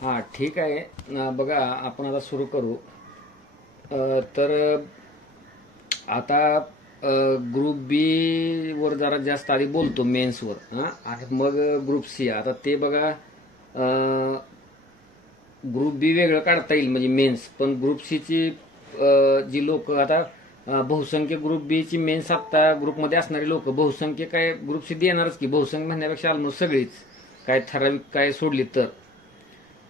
हा ठीक आहे. बघा आपण आता सुरू करू. तर आता ग्रुप बी वर जरा जास्त आधी बोलतो मेन्सवर. आणि मग ग्रुप सी. आता ते बघा, ग्रुप बी वेगळं काढता येईल म्हणजे मेन्स, पण ग्रुप सीची जी लोक आता बहुसंख्य ग्रुप बी ची मेन्स आता ग्रुपमध्ये असणारी लोक बहुसंख्य काय ग्रुप सी देणारच की, बहुसंख्य म्हणण्यापेक्षा ऑलमोस्ट सगळीच काय ठराविक काय सोडली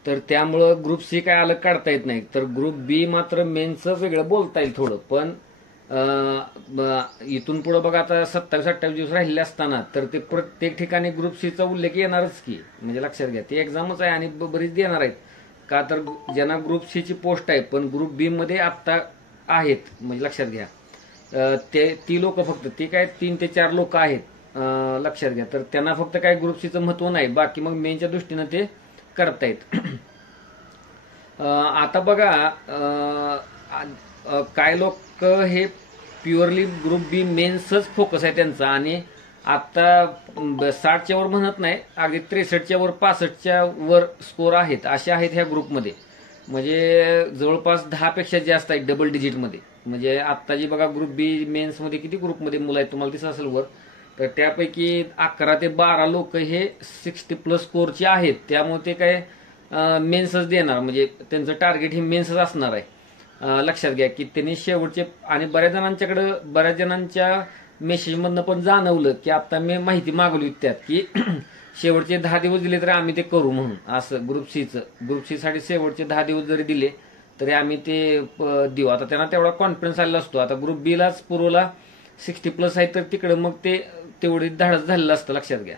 तर त्यामुळं ग्रुप सी काय अलग काढता येत नाही. तर ग्रुप बी मात्र मेन्सचं वेगळं बोलता येईल थोडं. पण इथून पुढे बघा आता 27-28 दिवस राहिले असताना तर ते प्रत्येक ठिकाणी ग्रुप सीचा उल्लेख येणारच की, म्हणजे लक्षात घ्या ती एक्झामच आहे आणि बरीच देणार आहेत. का तर ज्यांना ग्रुप सीची पोस्ट आहे पण ग्रुप बी मध्ये आत्ता आहेत, म्हणजे लक्षात घ्या. ती लोक फक्त ती काय 3 ते 4 लोक आहेत, लक्षात घ्या. तर त्यांना फक्त काय ग्रुप सीचं महत्व नाही, बाकी मग मेनच्या दृष्टीनं ते करतायत. आता बघा, काय लोक हे प्युअरली ग्रुप बी मेन्सच फोकस आहे त्यांचा, आणि आता 60च्या वर म्हणत नाही, अगदी 63च्या वर 65च्या वर स्कोर आहेत असे आहेत ह्या ग्रुपमध्ये. म्हणजे जवळपास 10 पेक्षा जास्त आहेत डबल डिजिटमध्ये. म्हणजे आत्ता जी बघा ग्रुप बी मेन्समध्ये किती ग्रुपमध्ये मुलं आहेत तुम्हाला दिसत असेल वर, तर त्यापैकी 11 ते 12 लोक हे 60+ स्कोरचे आहेत. त्यामुळे ते काय मेन्सच देणार, म्हणजे त्यांचं टार्गेट हे मेन्सच असणार आहे. लक्षात घ्या की त्यांनी शेवटचे, आणि बऱ्याच जणांच्या मेसेजमधनं पण जाणवलं की आता मी माहिती मागवली त्यात की शेवटचे 10 दिवस दिले तरी आम्ही ते करू म्हणून. असं ग्रुप सी साठी शेवटचे 10 दिवस जरी दिले तरी आम्ही ते देऊ. आता त्यांना तेवढा कॉन्फिडन्स आलेला असतो. आता ग्रुप बी लाच पूर्वला 60+ आहे तर तिकडे मग ते तेवढी धाडस झालेलं असतं, लक्षात घ्या.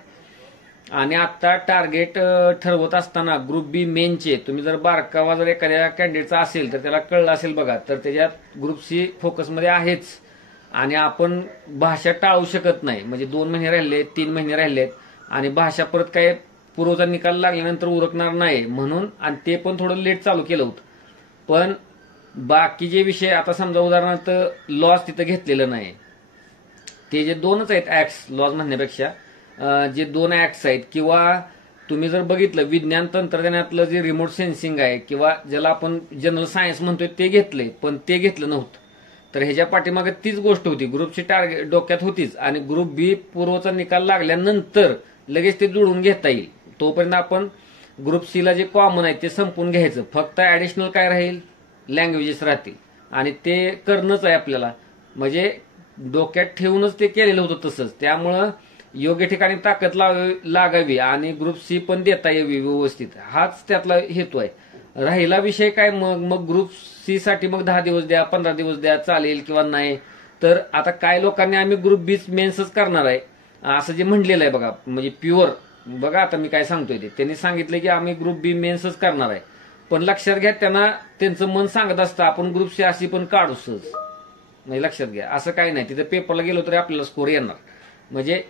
आणि आता टार्गेट ठरवत असताना ग्रुप बी मेनचे तुम्ही जर बारकावा जर एखाद्या कॅन्डिडेटचा असेल तर त्याला कळलं असेल बघा, तर त्याच्यात ग्रुप सी फोकसमध्ये आहेच. आणि आपण भाषा टाळू शकत नाही, म्हणजे 2 महिने राहिले, 3 महिने राहिलेत आणि भाषा परत काय पूर्वचा निकाल लागल्यानंतर उरकणार नाही म्हणून, आणि ते पण थोडं लेट चालू केलं होतं. पण बाकीचे विषय आता समजा उदाहरणार्थ लॉस तिथं घेतलेलं नाही, ते जे 2च आहेत ऍक्ट्स, लॉज म्हणण्यापेक्षा जे 2 ऍक्ट्स आहेत, किंवा तुम्ही जर बघितलं विज्ञान तंत्रज्ञानातलं जे रिमोट सेन्सिंग आहे किंवा ज्याला आपण जनरल सायन्स म्हणतोय ते घेतले, पण ते घेतलं नव्हतं. तर ह्याच्या पाठीमागे तीच गोष्ट होती, ग्रुपची टार्गेट डोक्यात होतीच, आणि ग्रुप बी पूर्वचा निकाल लागल्यानंतर लगेच ते जुळून घेता येईल. तोपर्यंत आपण ग्रुप सी ला जे कॉमन आहे ते संपून घ्यायचं, फक्त ऍडिशनल काय राहील, लँग्वेजेस राहतील, आणि ते करणंच आहे आपल्याला. म्हणजे डोक्यात ठेवूनच ते केलेलं होतं तसंच. त्यामुळं योग्य ठिकाणी ताकद लागावी आणि ग्रुप सी पण देता यावी व्यवस्थित, हाच त्यातला हेतू आहे. राहिला विषय काय, मग ग्रुप सी साठी मग 10 दिवस द्या, 15 दिवस द्या, चालेल किंवा नाही. तर आता काय लोकांनी आम्ही ग्रुप बी मेन्सच करणार आहे असं जे म्हणलेलं आहे बघा, म्हणजे प्युअर बघा आता मी काय सांगतोय ते, त्यांनी सांगितलं की आम्ही ग्रुप बी मेन्सच करणार आहे. पण लक्षात घ्या त्यांना त्यांचं मन सांगत असतं आपण ग्रुप सी अशी पण काढू सहज, म्हणजे लक्षात घ्या असं काही नाही. तिथे पेपरला गेलो तरी आपल्याला स्कोर येणार. म्हणजे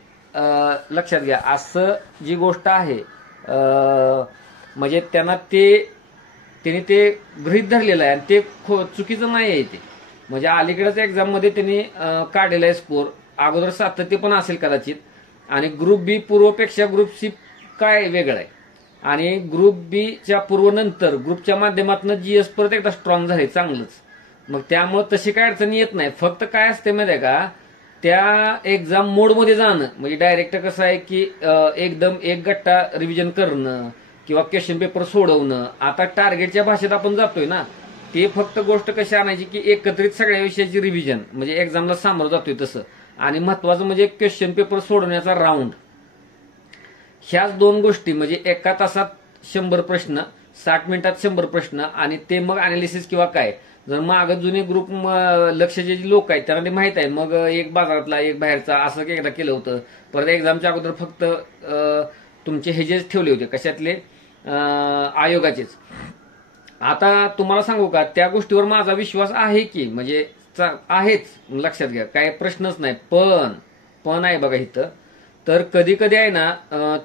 लक्षात घ्या असं जी गोष्ट आहे, म्हणजे त्यांनी ते गृहीत धरलेलं आहे आणि ते चुकीचं नाही आहे ते. म्हणजे अलीकडेच एक्झाम मध्ये त्यांनी काढलेला आहे स्कोर, अगोदर सातत्य पण असेल कदाचित, आणि ग्रुप बी पूर्वपेक्षा ग्रुप सी काय वेगळं आहे, आणि ग्रुप बी च्या पूर्वनंतर ग्रुपच्या माध्यमातून जीएस परत एकदा स्ट्रॉंग झाले चांगलंच. मग त्यामुळे तशी काय अडचण येत नाही. फक्त काय असते माहिती आहे का, त्या एक्झाम मोडमध्ये जाणं, म्हणजे डायरेक्ट कसं आहे की एकदम एक गट्टा रिव्हिजन करणं किंवा क्वेश्चन पेपर सोडवणं. आता टार्गेटच्या भाषेत आपण जातोय ना, ते फक्त गोष्ट कशी आणायची की एकत्रित सगळ्या विषयाची रिव्हिजन, म्हणजे एक्झामला सामोरं जातोय तसं. आणि महत्वाचं म्हणजे क्वेश्चन पेपर सोडवण्याचा राऊंड. ह्याच 2 गोष्टी, म्हणजे एका तासात 100 प्रश्न, 60 मिनिटात 100 प्रश्न, आणि ते मग अनालिसिस किंवा काय. जर मागं जुने ग्रुप लक्षचे जे लोक आहेत त्यांना ते माहित आहे, मग एक बाजारातला एक बाहेरचा असं एकदा केलं होतं. परत एक्झामच्या अगोदर फक्त तुमचे हेजेस ठेवले होते, कशातले, आयोगाचेच. आता तुम्हाला सांगू का, त्या गोष्टीवर माझा विश्वास आहे की, म्हणजे आहेच, लक्षात घ्या काय प्रश्नच नाही. पण आहे बघा इथं, तर कधी कधी आहे ना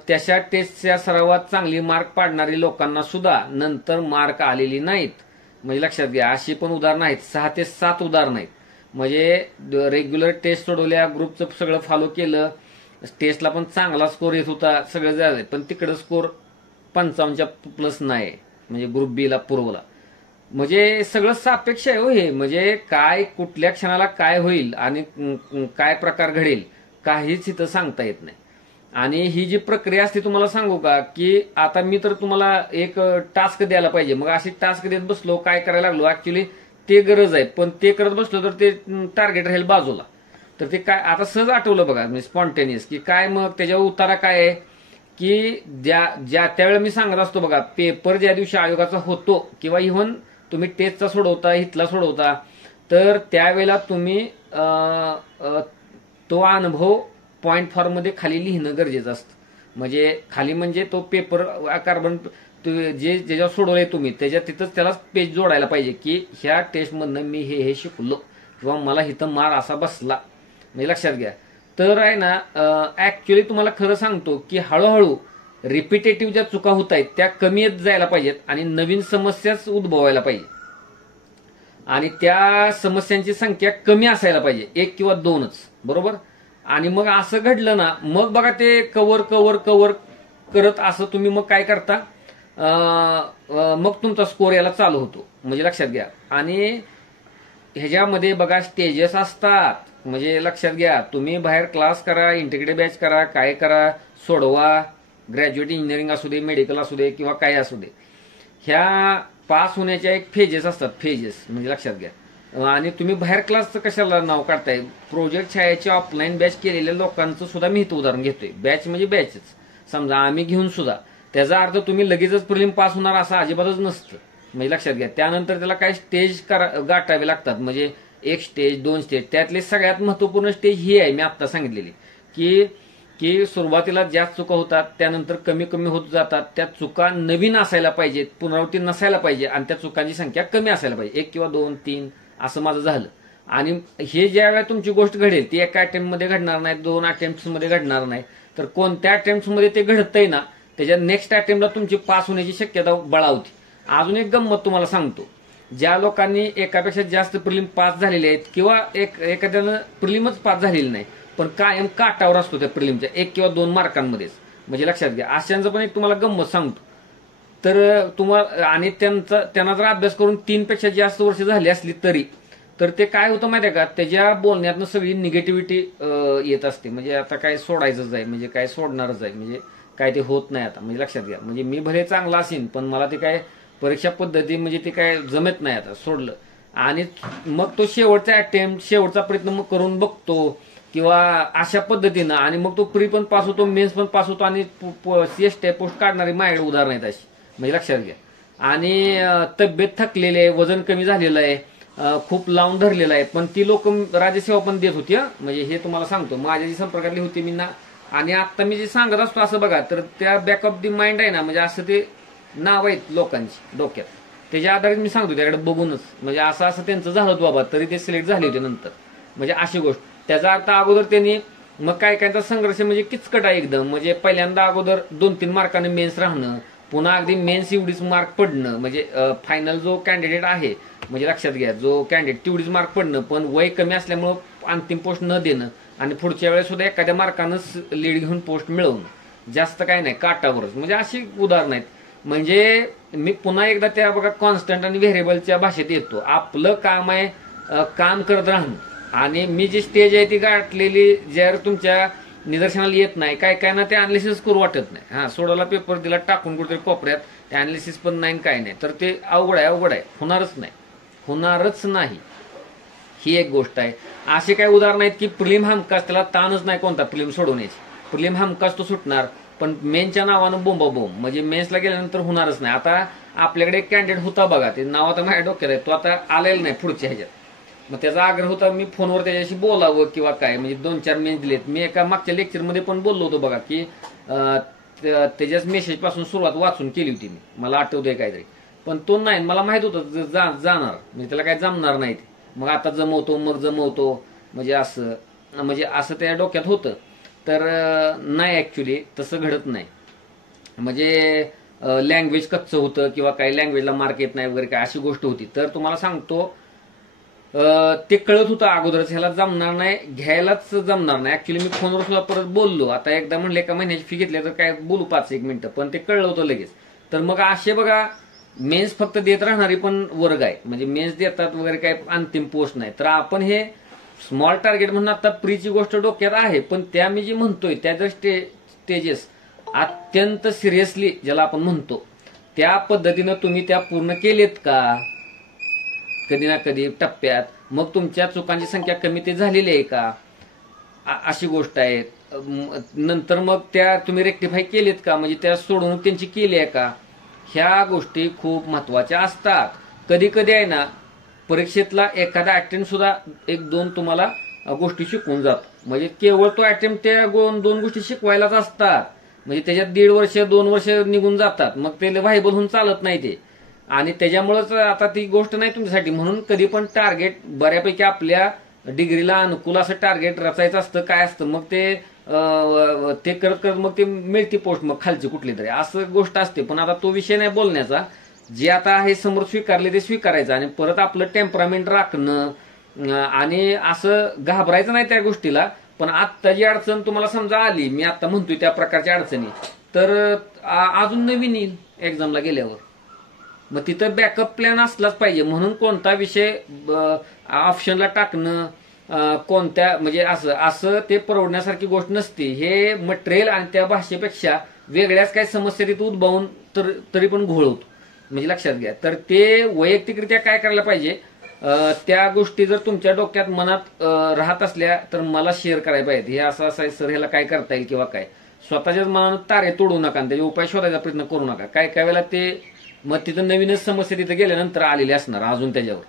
त्याच्या टेस्टच्या सरावात चांगली मार्क पाडणारी लोकांना सुद्धा नंतर मार्क आलेली नाहीत. म्हणजे लक्षात घ्या अशी पण उदाहरणं आहेत, 6 ते 7 उदाहरणं आहेत. म्हणजे रेग्युलर टेस्ट सोडवल्या, ग्रुपचं सगळं फॉलो केलं, टेस्टला पण चांगला स्कोर येत होता, सगळं झालं, पण तिकडं स्कोर 55च्या प्लस नाही. म्हणजे ग्रुप बी ला पूर्वला. म्हणजे सगळं सापेक्ष आहे हो हे. म्हणजे काय कुठल्या क्षणाला काय होईल आणि काय प्रकार घडेल काहीच इथं सांगता येत नाही. आणि ही जी प्रक्रिया असते तुम्हाला सांगू का, की आता मी तर तुम्हाला एक टास्क द्यायला पाहिजे, मग अशी टास्क देत बसलो काय करायला लागलो, ऍक्च्युली ते गरज आहे, पण ते करत बसलो तर ते टार्गेट राहील बाजूला. तर ते काय आता सहज आठवलं बघा, म्हणजे स्पॉन्टेनियस की काय, मग त्याच्यावर उतारा काय आहे की ज्या त्यावेळेला मी सांगत असतो बघा, पेपर ज्या दिवशी आयोगाचा होतो किंवा इव्हन तुम्ही टेस्टचा सोडवता, हितला सोडवता, तर त्यावेळेला तुम्ही तो अनुभव पॉईंट फॉर्म मध्ये खाली लिहिणं गरजेचं असतं. म्हणजे खाली म्हणजे तो पेपर कार्बन जे ज्याच्यावर सोडवलंय तुम्ही त्याच्या तिथंच त्याला पेज जोडायला पाहिजे की ह्या टेस्टमधनं मी हे शिकलो किंवा मला इथं मार असा बसला. म्हणजे लक्षात घ्या. तर आहे ना, ऍक्च्युली तुम्हाला खरं सांगतो की हळूहळू रिपिटेटिव्ह ज्या चुका होत आहेत त्या कमी येत जायला पाहिजेत आणि नवीन समस्याच उद्भवायला पाहिजे आणि त्या समस्यांची संख्या कमी असायला पाहिजे, 1 किंवा 2च, बरोबर. आणि मग असं घडलं ना, मग बघा ते कव्हर कव्हर कव्हर करत असं तुम्ही मग काय करता, मग तुमचा स्कोर याला चालू होतो. म्हणजे लक्षात घ्या. आणि ह्याच्यामध्ये बघा स्टेजेस असतात. म्हणजे लक्षात घ्या, तुम्ही बाहेर क्लास करा, इंटिग्रेटेड बॅच करा, काय करा, सोडवा, ग्रॅज्युएट इंजिनिअरिंग असू दे, मेडिकल असू दे किंवा काय असू दे, ह्या पास होण्याच्या एक फेजेस असतात, फेजेस. म्हणजे लक्षात घ्या. आणि तुम्ही बाहेर क्लासचं कशाला नाव काढताय, प्रोजेक्ट छायाची ऑफलाईन बॅच केलेल्या लोकांचं सुद्धा मी इथं उदाहरण घेतोय. बॅच म्हणजे बॅचच, समजा आम्ही घेऊन सुद्धा त्याचा अर्थ तुम्ही लगेचच प्रिलिम पास होणार असं अजिबातच नसतं. म्हणजे लक्षात घ्या. त्यानंतर त्याला काय स्टेज गाठावे लागतात. म्हणजे 1 स्टेज 2 स्टेज, त्यातले सगळ्यात महत्वपूर्ण स्टेज ही आहे मी आता सांगितलेली, की सुरुवातीला जास्त चुका होतात, त्यानंतर कमी कमी होत जातात. त्या चुका नवीन असायला पाहिजेत, पुनरावृत्ती नसायला पाहिजे आणि त्या चुकांची संख्या कमी असायला पाहिजे. 1 किंवा 2 3 असं माझं झालं. आणि हे ज्या वेळेला तुमची गोष्ट घडेल ती एका अटेम्प्ट मध्ये घडणार नाही, 2 अटेम्प्ट मध्ये घडणार नाही, तर कोणत्या अटेम्प्ट मध्ये ते घडतंय ना त्याच्या नेक्स्ट अटेम्प्टला तुमची पास होण्याची शक्यता बळावते. अजून एक गंमत तुम्हाला सांगतो. ज्या लोकांनी एकापेक्षा जास्त प्रिलिम पास झालेले आहेत किंवा एखाद्यानं प्रिलिमच पास झालेली नाही पण कायम काटावर असतो त्या प्रिलिमच्या 1 किंवा 2 मार्कांमध्येच, म्हणजे लक्षात घ्या. अशांचं पण एक तुम्हाला गंमत सांगतो. तर तुम्हाला आणि त्यांना जर अभ्यास करून 3 पेक्षा जास्त वर्ष झाली असली तरी तर ते काय होतं माहिती आहे का, त्याच्या बोलण्यातनं सगळी निगेटिव्हिटी येत असते. म्हणजे आता काय सोडायचंच आहे, म्हणजे काय सोडणारच आहे, म्हणजे काय ते होत नाही आता. म्हणजे लक्षात घ्या. म्हणजे मी भले चांगला असेन पण मला ते काय परीक्षा पद्धती म्हणजे ते काय जमत नाही, आता सोडलं. आणि मग तो शेवटचा अटेम्प्ट, शेवटचा प्रयत्न करून बघतो किंवा अशा पद्धतीनं, आणि मग तो प्री पण पास होतो, मेन्स पण पास होतो आणि सीएसटी पोस्ट काढणारी माझ्याकडे उदाहरण आहेत अशी. म्हणजे लक्षात घ्या. आणि तब्येत थकलेली आहे, वजन कमी झालेलं आहे, खूप लावून धरलेलं आहे, पण ती लोक राज्यसेवा पण देत होती. म्हणजे हे तुम्हाला सांगतो, माझ्या जी संपर्कातली होती मी ना. आणि आता मी जे सांगत असतो असं बघा, तर त्या बॅक ऑफ दी माइंड आहे ना, म्हणजे असं ते नाव आहेत लोकांची डोक्यात, त्याच्या आधारित मी सांगतो त्याकडे बघूनच. म्हणजे असं असं त्यांचं झालं होतं बाबा, तरी ते सिलेक्ट झाले होते नंतर. म्हणजे अशी गोष्ट. त्याचा अर्थ अगोदर त्यांनी मग काय कायचा संघर्ष म्हणजे किचकट आहे एकदम. म्हणजे पहिल्यांदा अगोदर 2-3 मार्काने मेन्स राहणं, पुन्हा अगदी मेन्स एवढीच मार्क पडणं, म्हणजे फायनल जो कॅन्डिडेट आहे, म्हणजे लक्षात घ्या, जो कॅन्डिडेट तेवढीच मार्क पडणं, पण वय कमी असल्यामुळं अंतिम पोस्ट न देणं आणि पुढच्या वेळेस सुद्धा एखाद्या मार्कानंच लीड घेऊन पोस्ट मिळवणं, जास्त काय नाही, काटावरच. म्हणजे अशी उदाहरणं आहेत. म्हणजे मी पुन्हा एकदा त्या बघा कॉन्स्टंट आणि व्हेरिएबलच्या भाषेत येतो. आपलं काम आहे काम करत राहणं. आणि मी जी स्टेज आहे ती गाठलेली जर तुमच्या निदर्शनाला येत नाही, काय काय ना ते अनालिसिस करू वाटत नाही. हा, सोडवला पेपर दिला टाकून कुठेतरी कोपऱ्यात, ते अनालिसिस पण नाही, काय नाही, तर ते अवघड आहे, होणारच नाही. ही एक गोष्ट आहे. असे काही उदाहरण आहेत की प्रिलिम हमखास त्याला ताणच नाही कोणता प्रिलिम सोडवण्याची, प्रिलिम हमखास तो सुटणार, पण मेनच्या नावानं बोंबाबोंब, म्हणजे मेन्सला गेल्यानंतर होणारच नाही. आता आपल्याकडे एक कॅन्डिडेट होता बघा, ते नाव आता माझ्या डोक्यात आहे, तो आता आलेला नाही पुढच्या ह्याच्यात. मग त्याचा आग्रह होता मी फोनवर त्याच्याशी बोलावं किंवा काय, म्हणजे 2-4 मेन्स दिलेत. मी एका मागच्या लेक्चरमध्ये पण बोललो होतो बघा की त्याच्याच मेसेज पासून सुरुवात वाचून केली होती मी, मला आठवतंय काहीतरी. पण तो नाही, मला माहित होतं जाणार, म्हणजे त्याला काय जमणार नाही. मग आता जमवतो म्हणजे असं त्या डोक्यात होतं. तर नाही, ऍक्च्युली तसं घडत नाही. म्हणजे लँग्वेज कच्चं होतं किंवा काही लँग्वेजला मार्क येत नाही वगैरे काय अशी गोष्ट होती. तर तुम्हाला सांगतो ते कळत होतं अगोदरच, ह्याला जमणार नाही, घ्यायलाच जमणार नाही. ऍक्च्युली मी फोनवर सुद्धा परत बोललो. आता एकदा म्हणले एका महिन्याची फी घेतली तर काय बोलू 5-1 मिनिटं, पण ते कळलं होतं लगेच. तर मग असे बघा मेन्स फक्त देत राहणारी पण वर्ग आहे, म्हणजे मेन्स देतात वगैरे काय अंतिम पोस्ट नाही. तर आपण हे स्मॉल टार्गेट म्हणून आता प्रीची गोष्ट डोक्यात आहे, पण त्या मी जी म्हणतोय त्या जर स्टेजेस अत्यंत सिरियसली ज्याला आपण म्हणतो त्या पद्धतीनं तुम्ही त्या पूर्ण केलेत का कधी ना कधी टप्प्यात, मग तुमच्या चुकांची संख्या कमी ते झालेली आहे का, अशी गोष्ट आहे. नंतर मग त्या तुम्ही रेक्टिफाय केलेत का, म्हणजे त्या सोडवणूक त्यांची केली आहे का, ह्या गोष्टी खूप महत्वाच्या असतात. कधी कधी आहे ना परीक्षेतला एखादा अटेम्प्ट सुद्धा एक दोन तुम्हाला गोष्टी शिकवून जातो, म्हणजे केवळ तो अटेम्प्ट त्या दोन गोष्टी शिकवायलाच असतात, म्हणजे त्याच्यात 1.5 वर्ष 2 वर्ष निघून जातात, मग ते व्हायबल होऊन चालत नाही ते. आणि त्याच्यामुळेच आता ती गोष्ट नाही तुमच्यासाठी. म्हणून कधी पण टार्गेट बऱ्यापैकी आपल्या डिग्रीला अनुकूल असं टार्गेट रचायचं असतं. काय असतं मग ते करत करत मग ते मिळते पोस्ट मग खालची कुठली तरी असं गोष्ट असते. पण आता तो विषय नाही बोलण्याचा, जे आता आहे समोर स्वीकारले ते स्वीकारायचं आणि परत आपलं टेम्परामेंट राखणं आणि असं घाबरायचं नाही त्या गोष्टीला. पण आत्ता जी अडचण तुम्हाला समजा आली, मी आता म्हणतोय त्या प्रकारच्या अडचणी, तर अजून नवीन येईल एक्झामला गेल्यावर, मग तिथं बॅकअप प्लॅन असलाच पाहिजे. म्हणून कोणता विषय ऑप्शनला टाकणं कोणत्या म्हणजे असं ते परवडण्यासारखी गोष्ट नसते. हे मटेरियल आणि त्या भाषेपेक्षा वेगळ्याच काही समस्या तिथं उद्भवून तरी पण घोळवतो, म्हणजे लक्षात घ्या. तर ते वैयक्तिकरित्या काय करायला पाहिजे, त्या गोष्टी जर तुमच्या डोक्यात मनात राहत असल्या तर मला शेअर करायला पाहिजे. हे असं आहे सर, ह्याला काय करता येईल किंवा काय. स्वतःच्याच मनानं तारे तोडू नका आणि त्याचे उपाय शोधायचा प्रयत्न करू नका. काय काय वेळेला ते मग तिथं नवीनच समस्या तिथं गेल्यानंतर आलेली असणार अजून त्याच्यावर.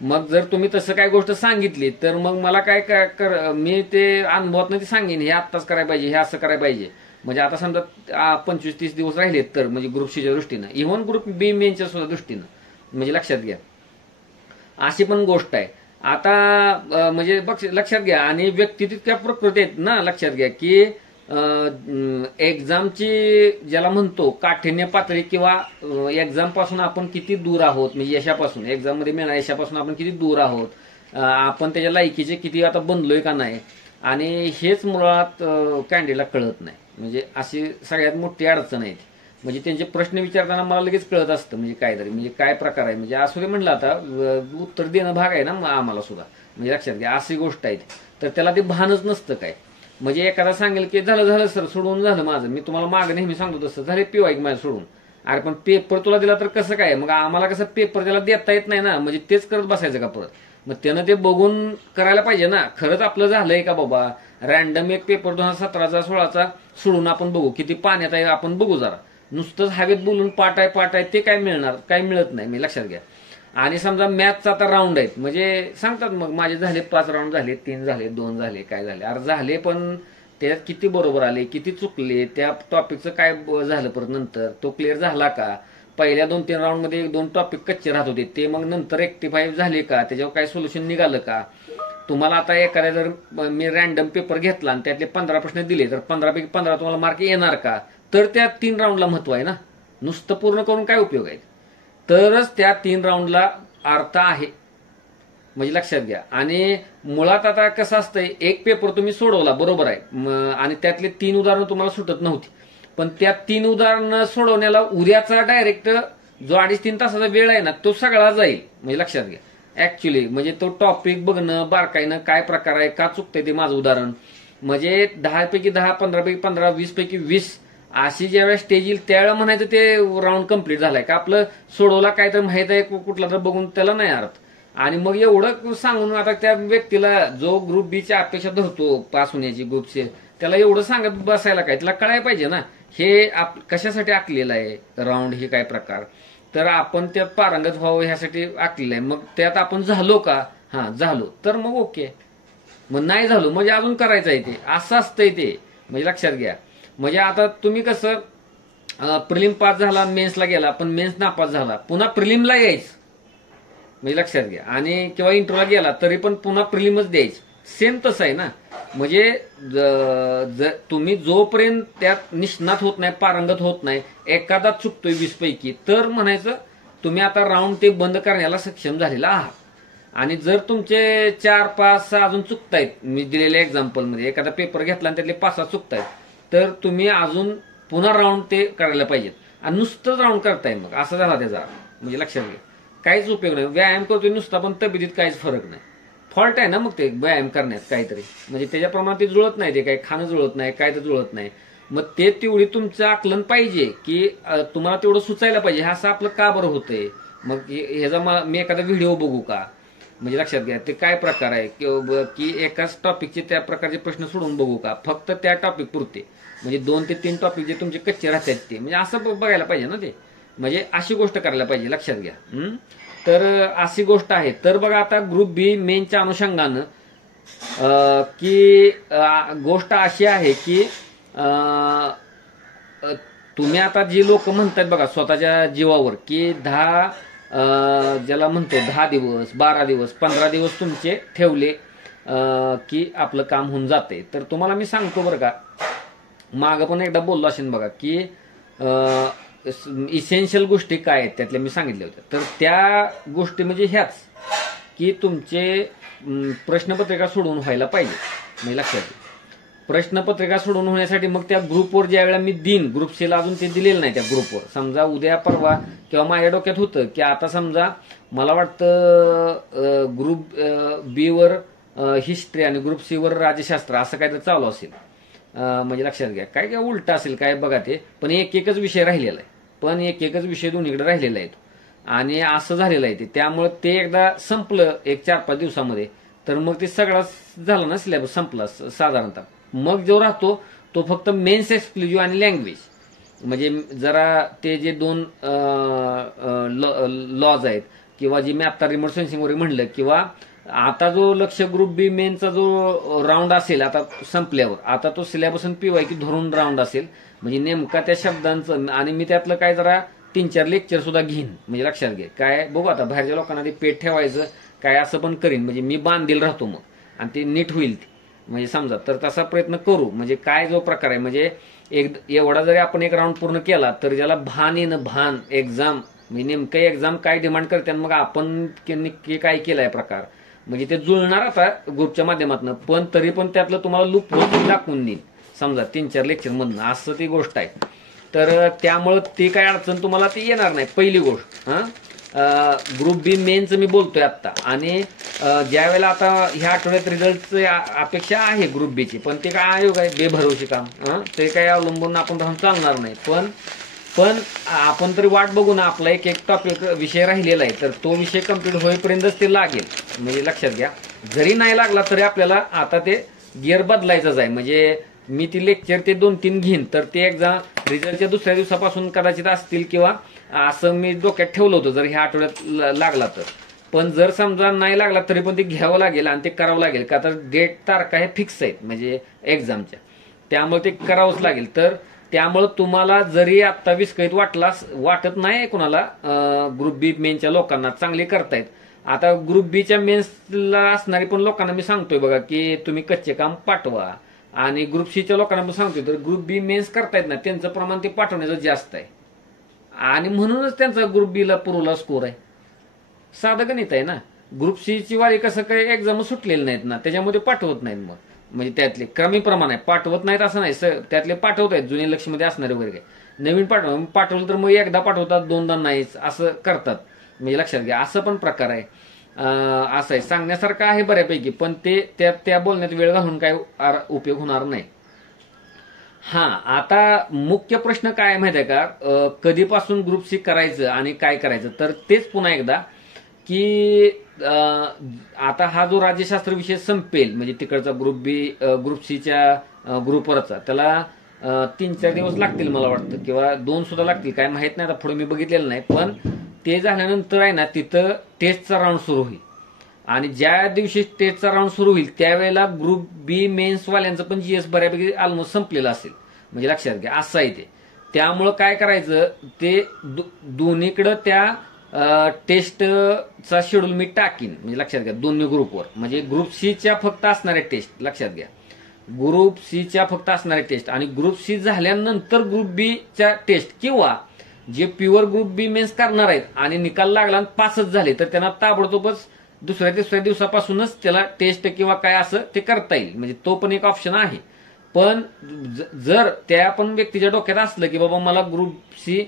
मग जर तुम्ही तसं काय गोष्ट सांगितली तर मग मला काय मी ते अनुभवात सांगेन हे आत्ताच करायला पाहिजे, हे असं करायला पाहिजे. म्हणजे आता समजा 25-30 दिवस राहिलेत तर म्हणजे ग्रुप सीच्या दृष्टीनं, इव्हन ग्रुप बी मेनच्या सुद्धा दृष्टीनं, म्हणजे लक्षात घ्या अशी पण गोष्ट आहे. आता म्हणजे लक्षात घ्या आणि व्यक्ती तितक्या प्रकृती आहेत ना, लक्षात घ्या की एक्झामची ज्याला म्हणतो काठिण्य पातळी किंवा एक्झाम पासून आपण किती दूर आहोत, म्हणजे यशापासून एक्झाम मध्ये मिळणार यशापासून आपण किती दूर आहोत, आपण त्याच्या लायकीचे किती आता बनलोय का नाही, आणि हेच मुळात कॅन्डिडेटला कळत नाही. म्हणजे अशी सगळ्यात मोठी अडचण आहे. म्हणजे त्यांचे प्रश्न विचारताना मला लगेच कळत असतं म्हणजे काहीतरी म्हणजे काय प्रकार आहे, म्हणजे असं म्हणलं आता उत्तर देणं भाग आहे ना आम्हाला सुद्धा, म्हणजे लक्षात घ्या अशी गोष्ट आहे. तर त्याला ते भानच नसतं काय. म्हणजे एखादा सांगेल की झालं सर सोडवून झालं माझं, मी तुम्हाला मागे नेहमी सांगतो तसं झाले पिवाईक माझं सोडून. अरे पण पेपर तुला दिला तर कसं काय, मग आम्हाला कसं पेपर त्याला देता येत नाही ना, म्हणजे तेच करत बसायचं का परत. मग त्यानं ते बघून करायला पाहिजे ना, खरंच आपलं झालंय का बाबा. रॅन्डम एक पेपर 2017चा 16चा सोडून आपण बघू किती पाण्यात आहे, आपण बघू जरा. नुसतंच हवेत बोलून पाठ आहे ते काय मिळणार, काय मिळत नाही, मी लक्षात घ्या. आणि समजा मॅथचा आता राऊंड आहेत, म्हणजे सांगतात मग माझे झाले 5 राऊंड झाले, 3 झाले, 2 झाले, काय झाले. अरे झाले पण त्याच्यात किती बरोबर आले, किती चुकले, त्या टॉपिकचं काय झालं परत नंतर तो क्लिअर झाला का, पहिल्या 2-3 राऊंड मध्ये 2 टॉपिक कच्चे राहत होते ते मग नंतर रेक्टिफाय झाले का, त्याच्यावर काय सोल्युशन निघालं का. तुम्हाला आता एखाद्या जर मी रॅन्डम पेपर घेतला आणि त्यातले 15 प्रश्न दिले तर 15 पैकी 15 तुम्हाला मार्क येणार का, तर त्या 3 राऊंडला महत्व आहे ना. नुसतं पूर्ण करून काय उपयोग आहे, तरच त्या 3 राऊंडला अर्थ आहे, म्हणजे लक्षात घ्या. आणि मुळात आता कसं असतंय, एक पेपर तुम्ही सोडवला बरोबर आहे आणि त्यातले 3 उदाहरणं तुम्हाला सुटत नव्हती, पण त्या 3 उदाहरणं सोडवण्याला उद्याचा डायरेक्ट जो 2.5-3 तासाचा वेळ आहे ना तो सगळा जाईल, म्हणजे लक्षात घ्या. ऍक्च्युली म्हणजे तो टॉपिक बघणं बारकाईनं काय प्रकार आहे, का चुकतंय ते माझं उदाहरण, म्हणजे 10 पैकी 10, 15 पैकी 15, 20 पैकी 20 अशी ज्यावेळेस स्टेज येईल त्यावेळेला म्हणायचं ते राऊंड कम्प्लीट झालाय का, आपलं सोडवला काय तर माहित आहे कुठला तर बघून त्याला नाही अर्थ. आणि मग एवढं सांगून आता त्या व्यक्तीला जो ग्रुप बीची अपेक्षा धरतो पास होण्याची ग्रुपची, त्याला एवढं सांगत बसायला काय, त्याला कळायला पाहिजे ना हे कशासाठी आखलेलं आहे राऊंड, हे काय प्रकार. तर आपण त्यात पारंगत व्हावं ह्यासाठी आखलेलं आहे. मग त्यात आपण झालो का, हा झालो तर मग ओके, मग नाही झालो म्हणजे अजून करायचं आहे ते, असं असतंय ते, म्हणजे लक्षात घ्या. म्हणजे आता तुम्ही कसं प्रिलिम पास झाला मेन्सला गेला पण मेन्स नापास झाला, पुन्हा प्रिलिमला यायचं, म्हणजे लक्षात घ्या. आणि किंवा इंटरव्ह्यूला गेला तरी पण पुन्हा प्रिलिमच द्यायचं, सेम तसं आहे ना. म्हणजे तुम्ही जोपर्यंत त्यात निष्णात होत नाही, पारंगत होत नाही, एखादा चुकतोय 20 पैकी, तर म्हणायचं तुम्ही आता राऊंड ते बंद करण्याला सक्षम झालेला आहात. आणि जर तुमचे 4-5-6 अजून चुकतायत, मी दिलेल्या एक्झाम्पलमध्ये एखादा पेपर घेतला आणि त्यातले 5-6 चुकतायत, तर तुम्ही अजून पुन्हा राऊंड ते करायला पाहिजेत. आणि नुसतंच राऊंड करताय मग असं झाला त्याचा म्हणजे लक्षात घ्या. काहीच उपयोग नाही. व्यायाम करतोय नुसता पण तब्येतीत काहीच फरक नाही. फॉल्ट आहे ना मग ते व्यायाम करण्यात काहीतरी, म्हणजे त्याच्याप्रमाणे ते जुळत नाही, ते काही खाणं जुळत नाही, काय तर जुळत नाही. मग ते तेवढी तुमचं आकलन पाहिजे की तुम्हाला तेवढं सुचायला पाहिजे. हे असं आपलं का बरं होतंय, मग ह्याचा मी एखादा व्हिडिओ बघू का, म्हणजे लक्षात घ्या ते काय प्रकार आहे, की एकाच टॉपिकचे त्या प्रकारचे प्रश्न सोडून बघू का, फक्त त्या टॉपिक पुरते, म्हणजे 2 ते 3 टॉपिक जे तुमचे कच्चे राहतात ते, म्हणजे असं बघायला पाहिजे ना ते, म्हणजे अशी गोष्ट करायला पाहिजे. लक्षात घ्या. तर अशी गोष्ट आहे. तर बघा आता ग्रुप बी मेनच्या अनुषंगानं की गोष्ट अशी आहे की तुम्ही आता जी लोक म्हणतात बघा स्वतःच्या जीवावर की ज्याला म्हणतो 10 दिवस 12 दिवस 15 दिवस तुमचे ठेवले की आपलं काम होऊन जाते. तर तुम्हाला मी सांगतो बरं का, मागं पण एकदा बोललो असेल बघा की इसेन्शियल गोष्टी काय आहेत त्यातल्या मी सांगितल्या होत्या. तर त्या गोष्टी म्हणजे ह्याच की तुमचे प्रश्नपत्रिका सोडवून व्हायला पाहिजे. म्हणजे लक्षात घ्या, प्रश्नपत्रिका सोडवून होण्यासाठी मग त्या ग्रुपवर ज्या वेळेला मी देईन, ग्रुप सीला अजून ते दिलेलं नाही त्या ग्रुपवर, समजा उद्या परवा किंवा माझ्या डोक्यात होतं की आता समजा मला वाटतं ग्रुप बी वर हिस्ट्री आणि ग्रुप सी वर राज्यशास्त्र असं काय तर चालू असेल, म्हणजे लक्षात घ्या काय काय उलट असेल काय बघा ते, पण एकच विषय राहिलेला आहे, पण एकच विषय दोन्हीकडे राहिलेला आहे आणि असं झालेलं आहे ते. त्यामुळे ते एकदा संपलं एक 4-5 दिवसामध्ये, तर मग ते सगळं झालं ना, सिलेबस संपला साधारणतः. मग जो राहतो तो फक्त मेन्स एक्सक्लुझिव्ह आणि लँग्वेज, म्हणजे जरा ते जे 2 लॉज आहेत किंवा जे मी आता रिमोट सेन्सिंग वगैरे म्हणलं, किंवा आता जो लक्ष ग्रुप बी मेनचा जो राऊंड असेल आता संपल्यावर, आता तो सिलेबस पीवाय की धरून राऊंड असेल, म्हणजे नेमका त्या शब्दांचं, आणि मी त्यातलं काय जरा 3-4 लेक्चर सुद्धा घेईन. म्हणजे लक्षात घ्या काय बघू आता बाहेरच्या लोकांना ते पेट ठेवायचं काय असं पण करीन, म्हणजे मी बांधील राहतो मग आणि ते नीट होईल म्हणजे समजा, तर तसा प्रयत्न करू. म्हणजे काय जो प्रकार आहे, म्हणजे एवढा जरी आपण एक राऊंड पूर्ण केला तर ज्याला भान येणं, भान एक्झाम म्हणजे नेमकं एक्झाम काय डिमांड करते मग आपण नक्की काय केलाय प्रकार, म्हणजे ते जुळणार आता ग्रुपच्या माध्यमातून, पण तरी पण त्यातलं तुम्हाला लूप दाखवून देईन समजा 3-4 लेक्चर मधनं, असं ती गोष्ट आहे. तर त्यामुळं ती काय अडचण तुम्हाला ती येणार नाही. पहिली गोष्ट ग्रुप बी मेनचं मी बोलतोय आता, आणि ज्या वेळेला आता ह्या आठवड्यात रिझल्टची अपेक्षा आहे ग्रुप बीची, पण ते काय आयोग आहे बेभरवशी काम, ते काय अवलंबून आपण राहून चालणार नाही. पण आपण तरी वाट बघू ना, आपला एक टॉपिक विषय राहिलेला आहे, तर तो विषय कम्प्लीट होईपर्यंतच ते लागेल. म्हणजे लक्षात घ्या, जरी नाही लागला तरी आपल्याला आता ते गिअर बदलायचंच आहे. म्हणजे मी ती लेक्चर ते 2-3 घेईन, तर ते एक्झाम रिझल्टच्या दुसऱ्या दिवसापासून कदाचित असतील, किंवा असं मी डोक्यात ठेवलं होतं जर ह्या आठवड्यात लागला तर. पण जर समजा नाही लागला तरी पण ते घ्यावं लागेल आणि ते करावं लागेल, का तर डेट तारखा हे फिक्स आहेत म्हणजे एक्झामच्या, त्यामुळे ते करावंच लागेल. तर त्यामुळे तुम्हाला जरी आत्ता विस्कळीत वाटत नाही कोणाला, ग्रुप बी मेनच्या लोकांना चांगले करतायत. आता ग्रुप बीच्या मेन्सला असणारी पण लोकांना मी सांगतोय बघा की तुम्ही कच्चे काम पाठवा, आणि ग्रुप सीच्या लोकांना पण सांगतोय, तर ग्रुप बी मेन्स करतायत ना त्यांचं प्रमाण ते पाठवण्याचं जास्त आहे, आणि म्हणूनच त्यांचा ग्रुप बीला पुरवला स्कोर आहे. साधं गणित आहे ना. ग्रुप सीची वारी कसं काही एक्झाम सुटलेली नाहीत ना, त्याच्यामध्ये पाठवत नाहीत मग, म्हणजे त्यातले क्रमी प्रमाण आहे, पाठवत नाहीत असं नाही, त्यातले पाठवत आहेत जुने लक्षमध्ये असणारे वगैरे काय, नवीन पाठवलं तर मग एकदा पाठवतात 2दा नाहीच असं करतात. म्हणजे लक्षात घ्या असं पण प्रकार आहे. असं आहे, सांगण्यासारखं आहे बऱ्यापैकी, पण ते त्या बोलण्यात वेळ घालून काय उपयोग होणार नाही. आता मुख्य प्रश्न काय माहिती आहे का, कधीपासून ग्रुप सी करायचं आणि काय करायचं, तर तेच पुन्हा एकदा की आता हा जो राज्यशास्त्र विषय संपेल, म्हणजे तिकडचा ग्रुप सीच्या ग्रुपवरचा, त्याला 3-4 दिवस लागतील मला वाटतं, किंवा 2 सुद्धा लागतील, काय माहित नाही, आता पुढे मी बघितलेलं नाही. पण ते झाल्यानंतर आहे ना तिथं टेस्टचा राऊंड सुरू होईल, आणि ज्या दिवशी टेस्टचा राऊंड सुरू होईल त्यावेळेला ग्रुप बी मेन्स वाल्यांचं पण जीएस बऱ्यापैकी ऑलमोस्ट संपलेलं असेल. म्हणजे लक्षात घ्या असं आहे ते. त्यामुळं काय करायचं, ते दोन्हीकडं त्या टेस्टचा शेड्यूल मी टाकीन, म्हणजे लक्षात घ्या दोन्ही ग्रुपवर, म्हणजे ग्रुप सीच्या फक्त असणारे टेस्ट, लक्षात घ्या ग्रुप सीच्या फक्त असणारे टेस्ट, आणि ग्रुप सी झाल्यानंतर ग्रुप बीच्या टेस्ट, किंवा जे प्युअर ग्रुप बी मेन्स करणार आहेत आणि निकाल लागला आणि पासच झाले, तर त्यांना ताबडतोबच 2-3 दिवसापासूनच त्याला टेस्ट किंवा काय असं ते करता येईल. म्हणजे तो पण एक ऑप्शन आहे. पण जर त्या पण व्यक्तीच्या डोक्यात असलं की बाबा मला ग्रुप सी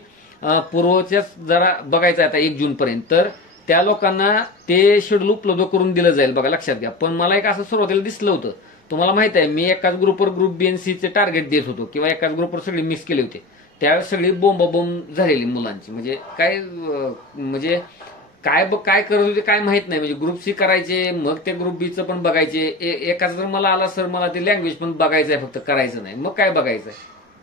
पूर्वच्याच जरा बघायचं आहे आता 1 जून पर्यंत, तर त्या लोकांना ते शेड्यूल उपलब्ध करून दिलं जाईल बघा, लक्षात घ्या. पण मला एक असं सुरुवातीला दिसलं होतं, तुम्हाला माहित आहे मी एकाच ग्रुपवर ग्रुप बी आणि सीचे टार्गेट देत होतो किंवा एकाच ग्रुपवर सगळे मिक्स केले होते, त्यावेळेस सगळी बोंबाबोंब झालेली मुलांची. म्हणजे काय म्हणजे काय करत होते काय माहित नाही. म्हणजे ग्रुप सी करायचे, मग ते ग्रुप बीचं पण बघायचे. एकाच जर मला आला सर मला ते लँग्वेज पण बघायचं आहे, फक्त करायचं नाही, मग काय बघायचं आहे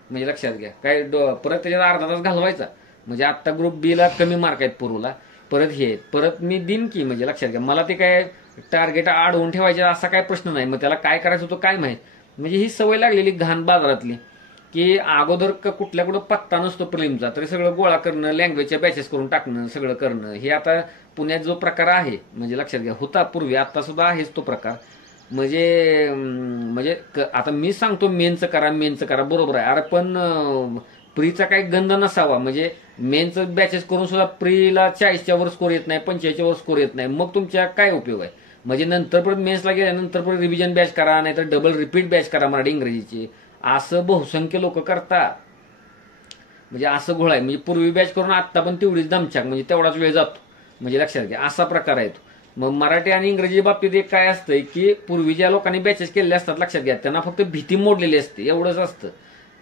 म्हणजे लक्षात घ्या. काय परत त्याच्यात अर्धा तास घालवायचा. म्हणजे आता ग्रुप बी ला कमी मार्क आहेत पूर्वला, परत मी दिन की म्हणजे लक्षात घ्या. मला ते काय टार्गेट अडवून ठेवायचे असा काय प्रश्न नाही. मग त्याला काय करायचं होतं काय माहित. म्हणजे ही सवय लागलेली घाण बाजारातली, की अगोदर कुठल्या कुठं पत्ता नसतो प्रिलिमचा, तरी सगळं गोळा करणं, लँग्वेजच्या बॅचेस करून टाकणं, सगळं करणं. हे आता पुण्यात जो प्रकार आहे म्हणजे लक्षात घ्या, होता पूर्वी, आता सुद्धा आहेच तो प्रकार. म्हणजे आता मी सांगतो मेनचं करा बरोबर आहे. अरे पण प्रीचा काही गंध नसावा. म्हणजे मेनचं बॅचेस करून सुद्धा प्रीला 40च्या वर स्कोर येत नाही, 45च्या वर स्कोर येत नाही, मग तुमच्या काय उपयोग आहे. म्हणजे नंतर परत मेन्सला गेल्यानंतर परत रिव्हिजन बॅच करा, नाहीतर डबल रिपीट बॅच करा मराठी इंग्रजीची. असं बहुसंख्य लोक करतात. म्हणजे असं घोळ आहे. म्हणजे पूर्वी बॅच करून आता पण तेवढीच दमछाक, म्हणजे तेवढाच वेळ जातो. म्हणजे लक्षात घ्या असा प्रकार आहे तो. मग मराठी आणि इंग्रजी बाबतीत एक काय असतंय की पूर्वी ज्या लोकांनी बॅचेस केलेले असतात लक्षात घ्या, त्यांना फक्त भीती मोडलेली असते, एवढंच असतं.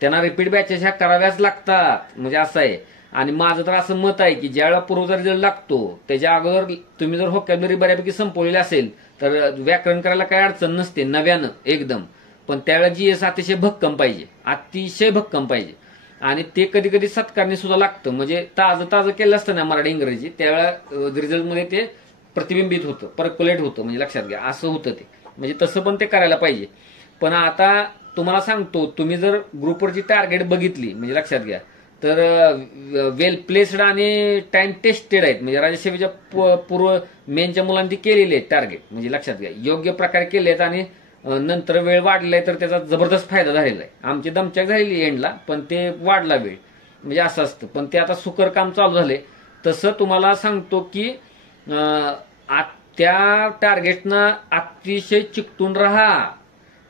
त्यांना रिपीट बॅचेस ह्या कराव्याच लागतात. म्हणजे असं आहे. आणि माझं तर असं मत आहे की ज्यावेळेला पूर्वचा रिझल्ट लागतो त्याच्या अगोदर तुम्ही जर व्होकॅब्युलरी बऱ्यापैकी संपवलेली असेल तर व्याकरण करायला काही अडचण नसते नव्यानं एकदम. पण त्यावेळेला जीएस अतिशय भक्कम पाहिजे. आणि ते कधी कधी सत्कारणी सुद्धा लागतं. म्हणजे ताजं केलं असतं ना मराठी इंग्रजी, त्यावेळेला रिझल्टमध्ये ते प्रतिबिंबित होतं, परक्युलेट होतं. म्हणजे लक्षात घ्या असं होतं ते. म्हणजे तसं पण ते करायला पाहिजे. पण आता तुम्हाला सांगतो, तुम्ही जर ग्रुपवरची टार्गेट बघितली म्हणजे लक्षात घ्या, तर वेल प्लेस्ड आणि टाइम टेस्टेड आहेत. म्हणजे राज्यसेवेच्या पूर्व मेनच्या मुलांनी केलेले आहेत टार्गेट. म्हणजे लक्षात घ्या योग्य प्रकारे केले आहेत आणि नंतर वेळ वाढलाय तर त्याचा जबरदस्त फायदा झालेला आहे. आमची दमछाक झालेली एंडला, पण ते वाढला वेळ. म्हणजे असं असतं. पण ते आता सुकर काम चालू झाले. तसं तुम्हाला सांगतो की त्या टार्गेटनं अतिशय चिकटून राहा.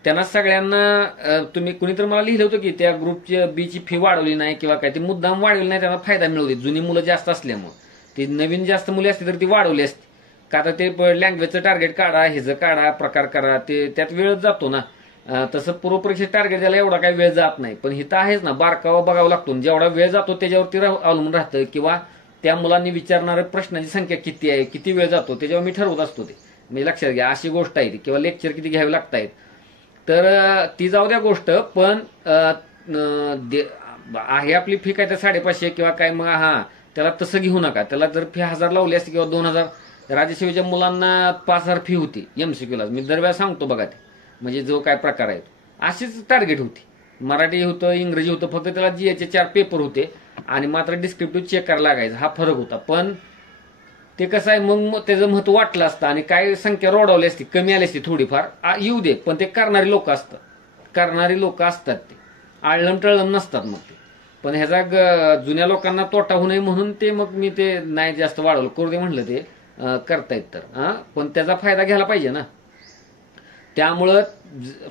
त्यांना सगळ्यांना तुम्ही कुणीतरी मला लिहिलं होतं की त्या ग्रुपची बीची फी वाढवली नाही किंवा काय, ती मुद्दाम वाढवली नाही, त्यांना फायदा मिळवते. जुनी मुलं जास्त असल्यामुळे, ती नवीन जास्त मुले असते तर ती वाढवली असते. का तर ते लँग्वेजचं टार्गेट काढा, हेचं काढा, प्रकार करा, ते त्यात वेळच जातो ना. तसं पूर्वपरीक्षेत टार्गेट द्यायला एवढा काही वेळ जात नाही. पण हिथं आहेच ना, बारकावा बघावं लागतो. जेवढा वेळ जातो त्याच्यावरती अवलंबून राहतं, किंवा त्या मुलांनी विचारणाऱ्या प्रश्नाची संख्या किती आहे, किती वेळ जातो, त्याच्यावर मी ठरवत असतो ते. म्हणजे लक्षात घ्या अशी गोष्ट आहे ती. किंवा लेक्चर किती घ्यावे लागतायत, तर ती जाऊ द्या गोष्ट. पण आहे आपली फी काय तर 550 किंवा काय, मग त्याला तसं घेऊ नका. त्याला जर फी 1000 लावली असते किंवा 2000, राज्यसेवेच्या मुलांना 5000 फी होती एमसीक्यूला. मी दरवेळा सांगतो बघा ते. म्हणजे जो काय प्रकार आहे अशीच टार्गेट होती. मराठी होतं, इंग्रजी होतं, फक्त त्याला जीएचे 4 पेपर होते आणि मात्र डिस्क्रिप्टिव्ह चेक करायला लागायचा, हा फरक होता. पण ते कसं आहे, मग त्याचं महत्व वाटलं असतं आणि काय संख्या रोडवली असती, कमी आली असती थोडीफार, येऊ दे. पण ते करणारी लोक असतात, ते आळलम टळलम नसतात मग ते. पण ह्याचा जुन्या लोकांना तोटा होऊ नये म्हणून ते मग मी ते नाही जास्त वाढवलं, करू दे म्हणलं. ते करतायत तर पण त्याचा फायदा घ्यायला पाहिजे ना. त्यामुळं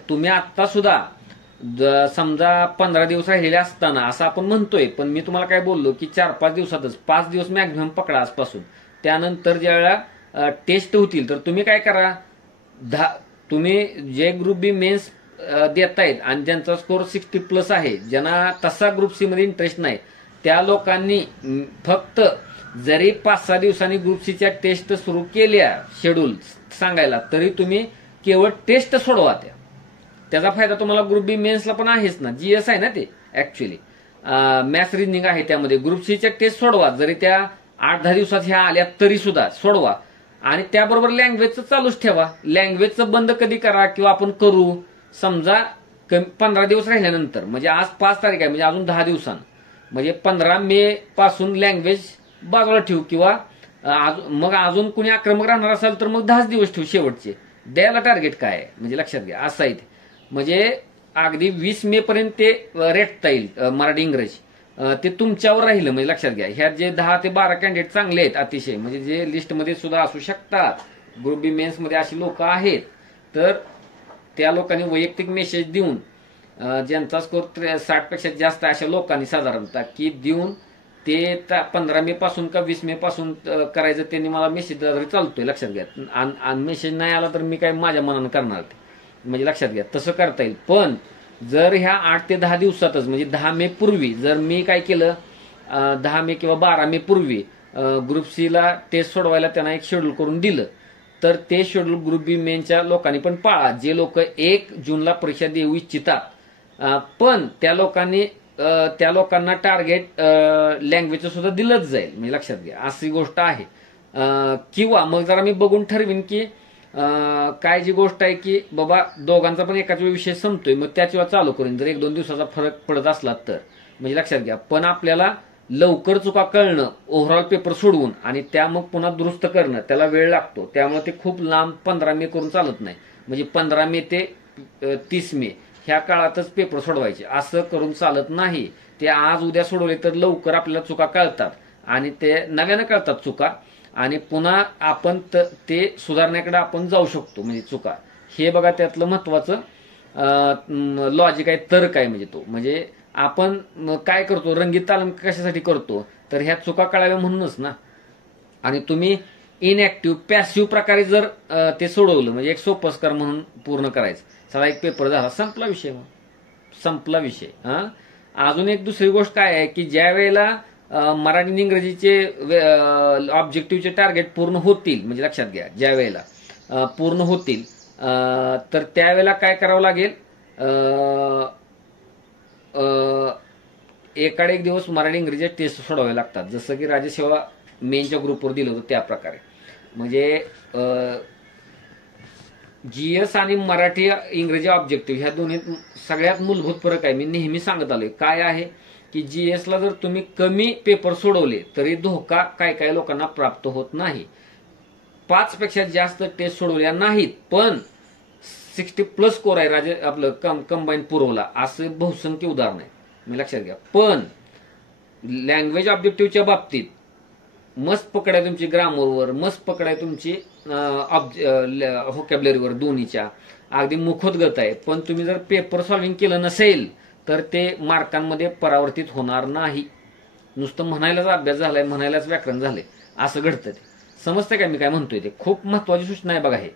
तुम्ही आत्ता सुद्धा समजा 15 दिवस राहिलेले असताना असं आपण म्हणतोय, पण मी तुम्हाला काय बोललो की 4-5 दिवसातच 5 दिवस मॅक्झिमम पकडा आजपासून. त्यानंतर ज्या वेळेला टेस्ट होतील तर तुम्ही काय करा, तुम्ही जे ग्रुप बी मेन्स देतायत आणि ज्यांचा स्कोर 60+ आहे, ज्यांना तसा ग्रुप सी मध्ये इंटरेस्ट नाही, त्या लोकांनी फक्त जरी 5-6 दिवसांनी ग्रुप सीच्या टेस्ट सुरू केल्या शेड्यूल सांगायला, तरी तुम्ही केवळ टेस्ट सोडवा. त्याचा फायदा तुम्हाला ग्रुप बी मेन्सला पण आहेच ना. जीएस आहे ना ते, ऍक्च्युली मॅथ्स रिजनिंग आहे त्यामध्ये. ग्रुप सीच्या टेस्ट सोडवा, जरी त्या 8-10 दिवसात ह्या आल्या तरी सुद्धा सोडवा. आणि त्याबरोबर लँग्वेजचं चालूच ठेवा. लँग्वेजचं बंद कधी करा किंवा आपण करू, समजा 15 दिवस राहिल्यानंतर, म्हणजे आज 5 तारीख आहे, म्हणजे अजून 10 दिवसांनी, म्हणजे 15 मे पासून लँग्वेज बाजूला ठेवू. किंवा मग अजून कुणी आक्रमक राहणार असेल तर मग 10 दिवस ठेवू शेवटचे. द्यायला टार्गेट काय आहे म्हणजे लक्षात घ्या असं आहे ते. म्हणजे अगदी 20 मे पर्यंत ते रेटता येईल मराठी इंग्रजी. ते तुमच्यावर राहिलं. म्हणजे लक्षात घ्या ह्या जे 10 ते 12 कॅन्डिडेट चांगले आहेत अतिशय, म्हणजे जे लिस्टमध्ये सुद्धा असू शकतात, ग्रुप बी मेन्स मध्ये अशी लोक आहेत, तर त्या लोकांनी वैयक्तिक मेसेज देऊन, ज्यांचा स्कोर 60 पेक्षा जास्त अशा लोकांनी साधारणतः की देऊन ते 15 मे पासून का 20 मे पासून करायचं त्यांनी मला मेसेज दिला तरी चालतोय, लक्षात घ्या. आणि मेसेज नाही आला तर मी काय माझ्या मनानं करणार ते, म्हणजे लक्षात घ्या तसं करता येईल. पण जर ह्या 8 ते 10 दिवसातच म्हणजे 10 मे पूर्वी जर मी काय केलं, 10 मे किंवा 12 मे पूर्वी ग्रुप सी ला टेस्ट सोडवायला त्यांना एक शेड्यूल करून दिलं, तर ते शेड्यूल ग्रुप बी मेनच्या लोकांनी पण पाळा. जे लोक 1 जूनला परीक्षा देऊ इच्छितात, पण त्या लोकांना टार्गेट लँग्वेजचं सुद्धा दिलंच जाईल, म्हणजे लक्षात घ्या अशी गोष्ट आहे. किंवा मग जरा मी बघून ठरवीन की काय जी गोष्ट आहे की बाबा दोघांचा पण एकाच विषय संपतोय, मग त्याच वेळा चालू करीन जर 1-2 दिवसाचा फरक पडत असला तर, म्हणजे लक्षात घ्या. पण आपल्याला लवकर चुका कळणं, ओव्हरऑल पेपर सोडवून आणि त्या मग पुन्हा दुरुस्त करणं त्याला वेळ लागतो. त्यामुळे ते खूप लांब 15 मे करून चालत नाही, म्हणजे 15 मे ते 30 मे ह्या काळातच पेपर सोडवायचे असं करून चालत नाही. ते आज उद्या सोडवले तर लवकर आपल्याला चुका कळतात आणि ते नव्यानं कळतात चुका, आणि पुन्हा आपण ते सुधारण्याकडे आपण जाऊ शकतो. म्हणजे चुका हे बघा त्यातलं महत्वाचं लॉजिक आहे, तर्क आहे. म्हणजे तो म्हणजे आपण काय करतो, रंगीत तालीम कशासाठी करतो, तर ह्या चुका कळाव्या म्हणूनच ना. आणि तुम्ही इनएक्टिव्ह पॅसिव्ह प्रकारे जर ते सोडवलं म्हणजे एक सोपस्कार म्हणून पूर्ण करायचं, चला एक पेपर झाला संपला विषय, मग संपला विषय. अजून एक दुसरी गोष्ट काय आहे की ज्या वेळेला मराठी आणि इंग्रजीचे ऑब्जेक्टिव्हचे टार्गेट पूर्ण होतील, म्हणजे लक्षात घ्या ज्या वेळेला पूर्ण होतील तर त्यावेळेला काय करावं लागेल, एकाड एक दिवस मराठी इंग्रजी टेस्ट सोडवावे लागतात, जसं की राज्यसेवा मेनच्या ग्रुपवर दिलं होतं त्या प्रकारे. म्हणजे जीएस आणि मराठी इंग्रजी ऑब्जेक्टिव्ह ह्या दोन्ही सगळ्यात मूलभूत फरक आहे. मी नेहमी सांगत आलोय काय आहे की जीएसला जर तुम्ही कमी पेपर सोडवले तरी धोका काय लोकांना प्राप्त होत नाही. 5 पेक्षा जास्त टेस्ट सोडवल्या नाहीत पण 60+ स्कोर आहे आपलं कंबाईन पुरवला, असं बहुसंख्य उदाहरण आहे, मी लक्षात घ्या. पण लँग्वेज ऑब्जेक्टिव्हच्या बाबतीत मस्त पकड आहे तुमची ग्रामरवर, मस्त पकड आहे तुमची व्होकॅब्युलरीवर, दोन्हीच्या अगदी मुखोद्गत आहे. पण तुम्ही जर पेपर सॉल्व्हिंग केलं नसेल तर ते मार्कांमध्ये परावर्तित होणार नाही. नुसतं म्हणायलाच अभ्यास झालाय, म्हणायलाच व्याकरण झालंय असं घडतं. ते समजतं काय मी काय म्हणतोय, ते खूप महत्वाची सूचना आहे बघा. हे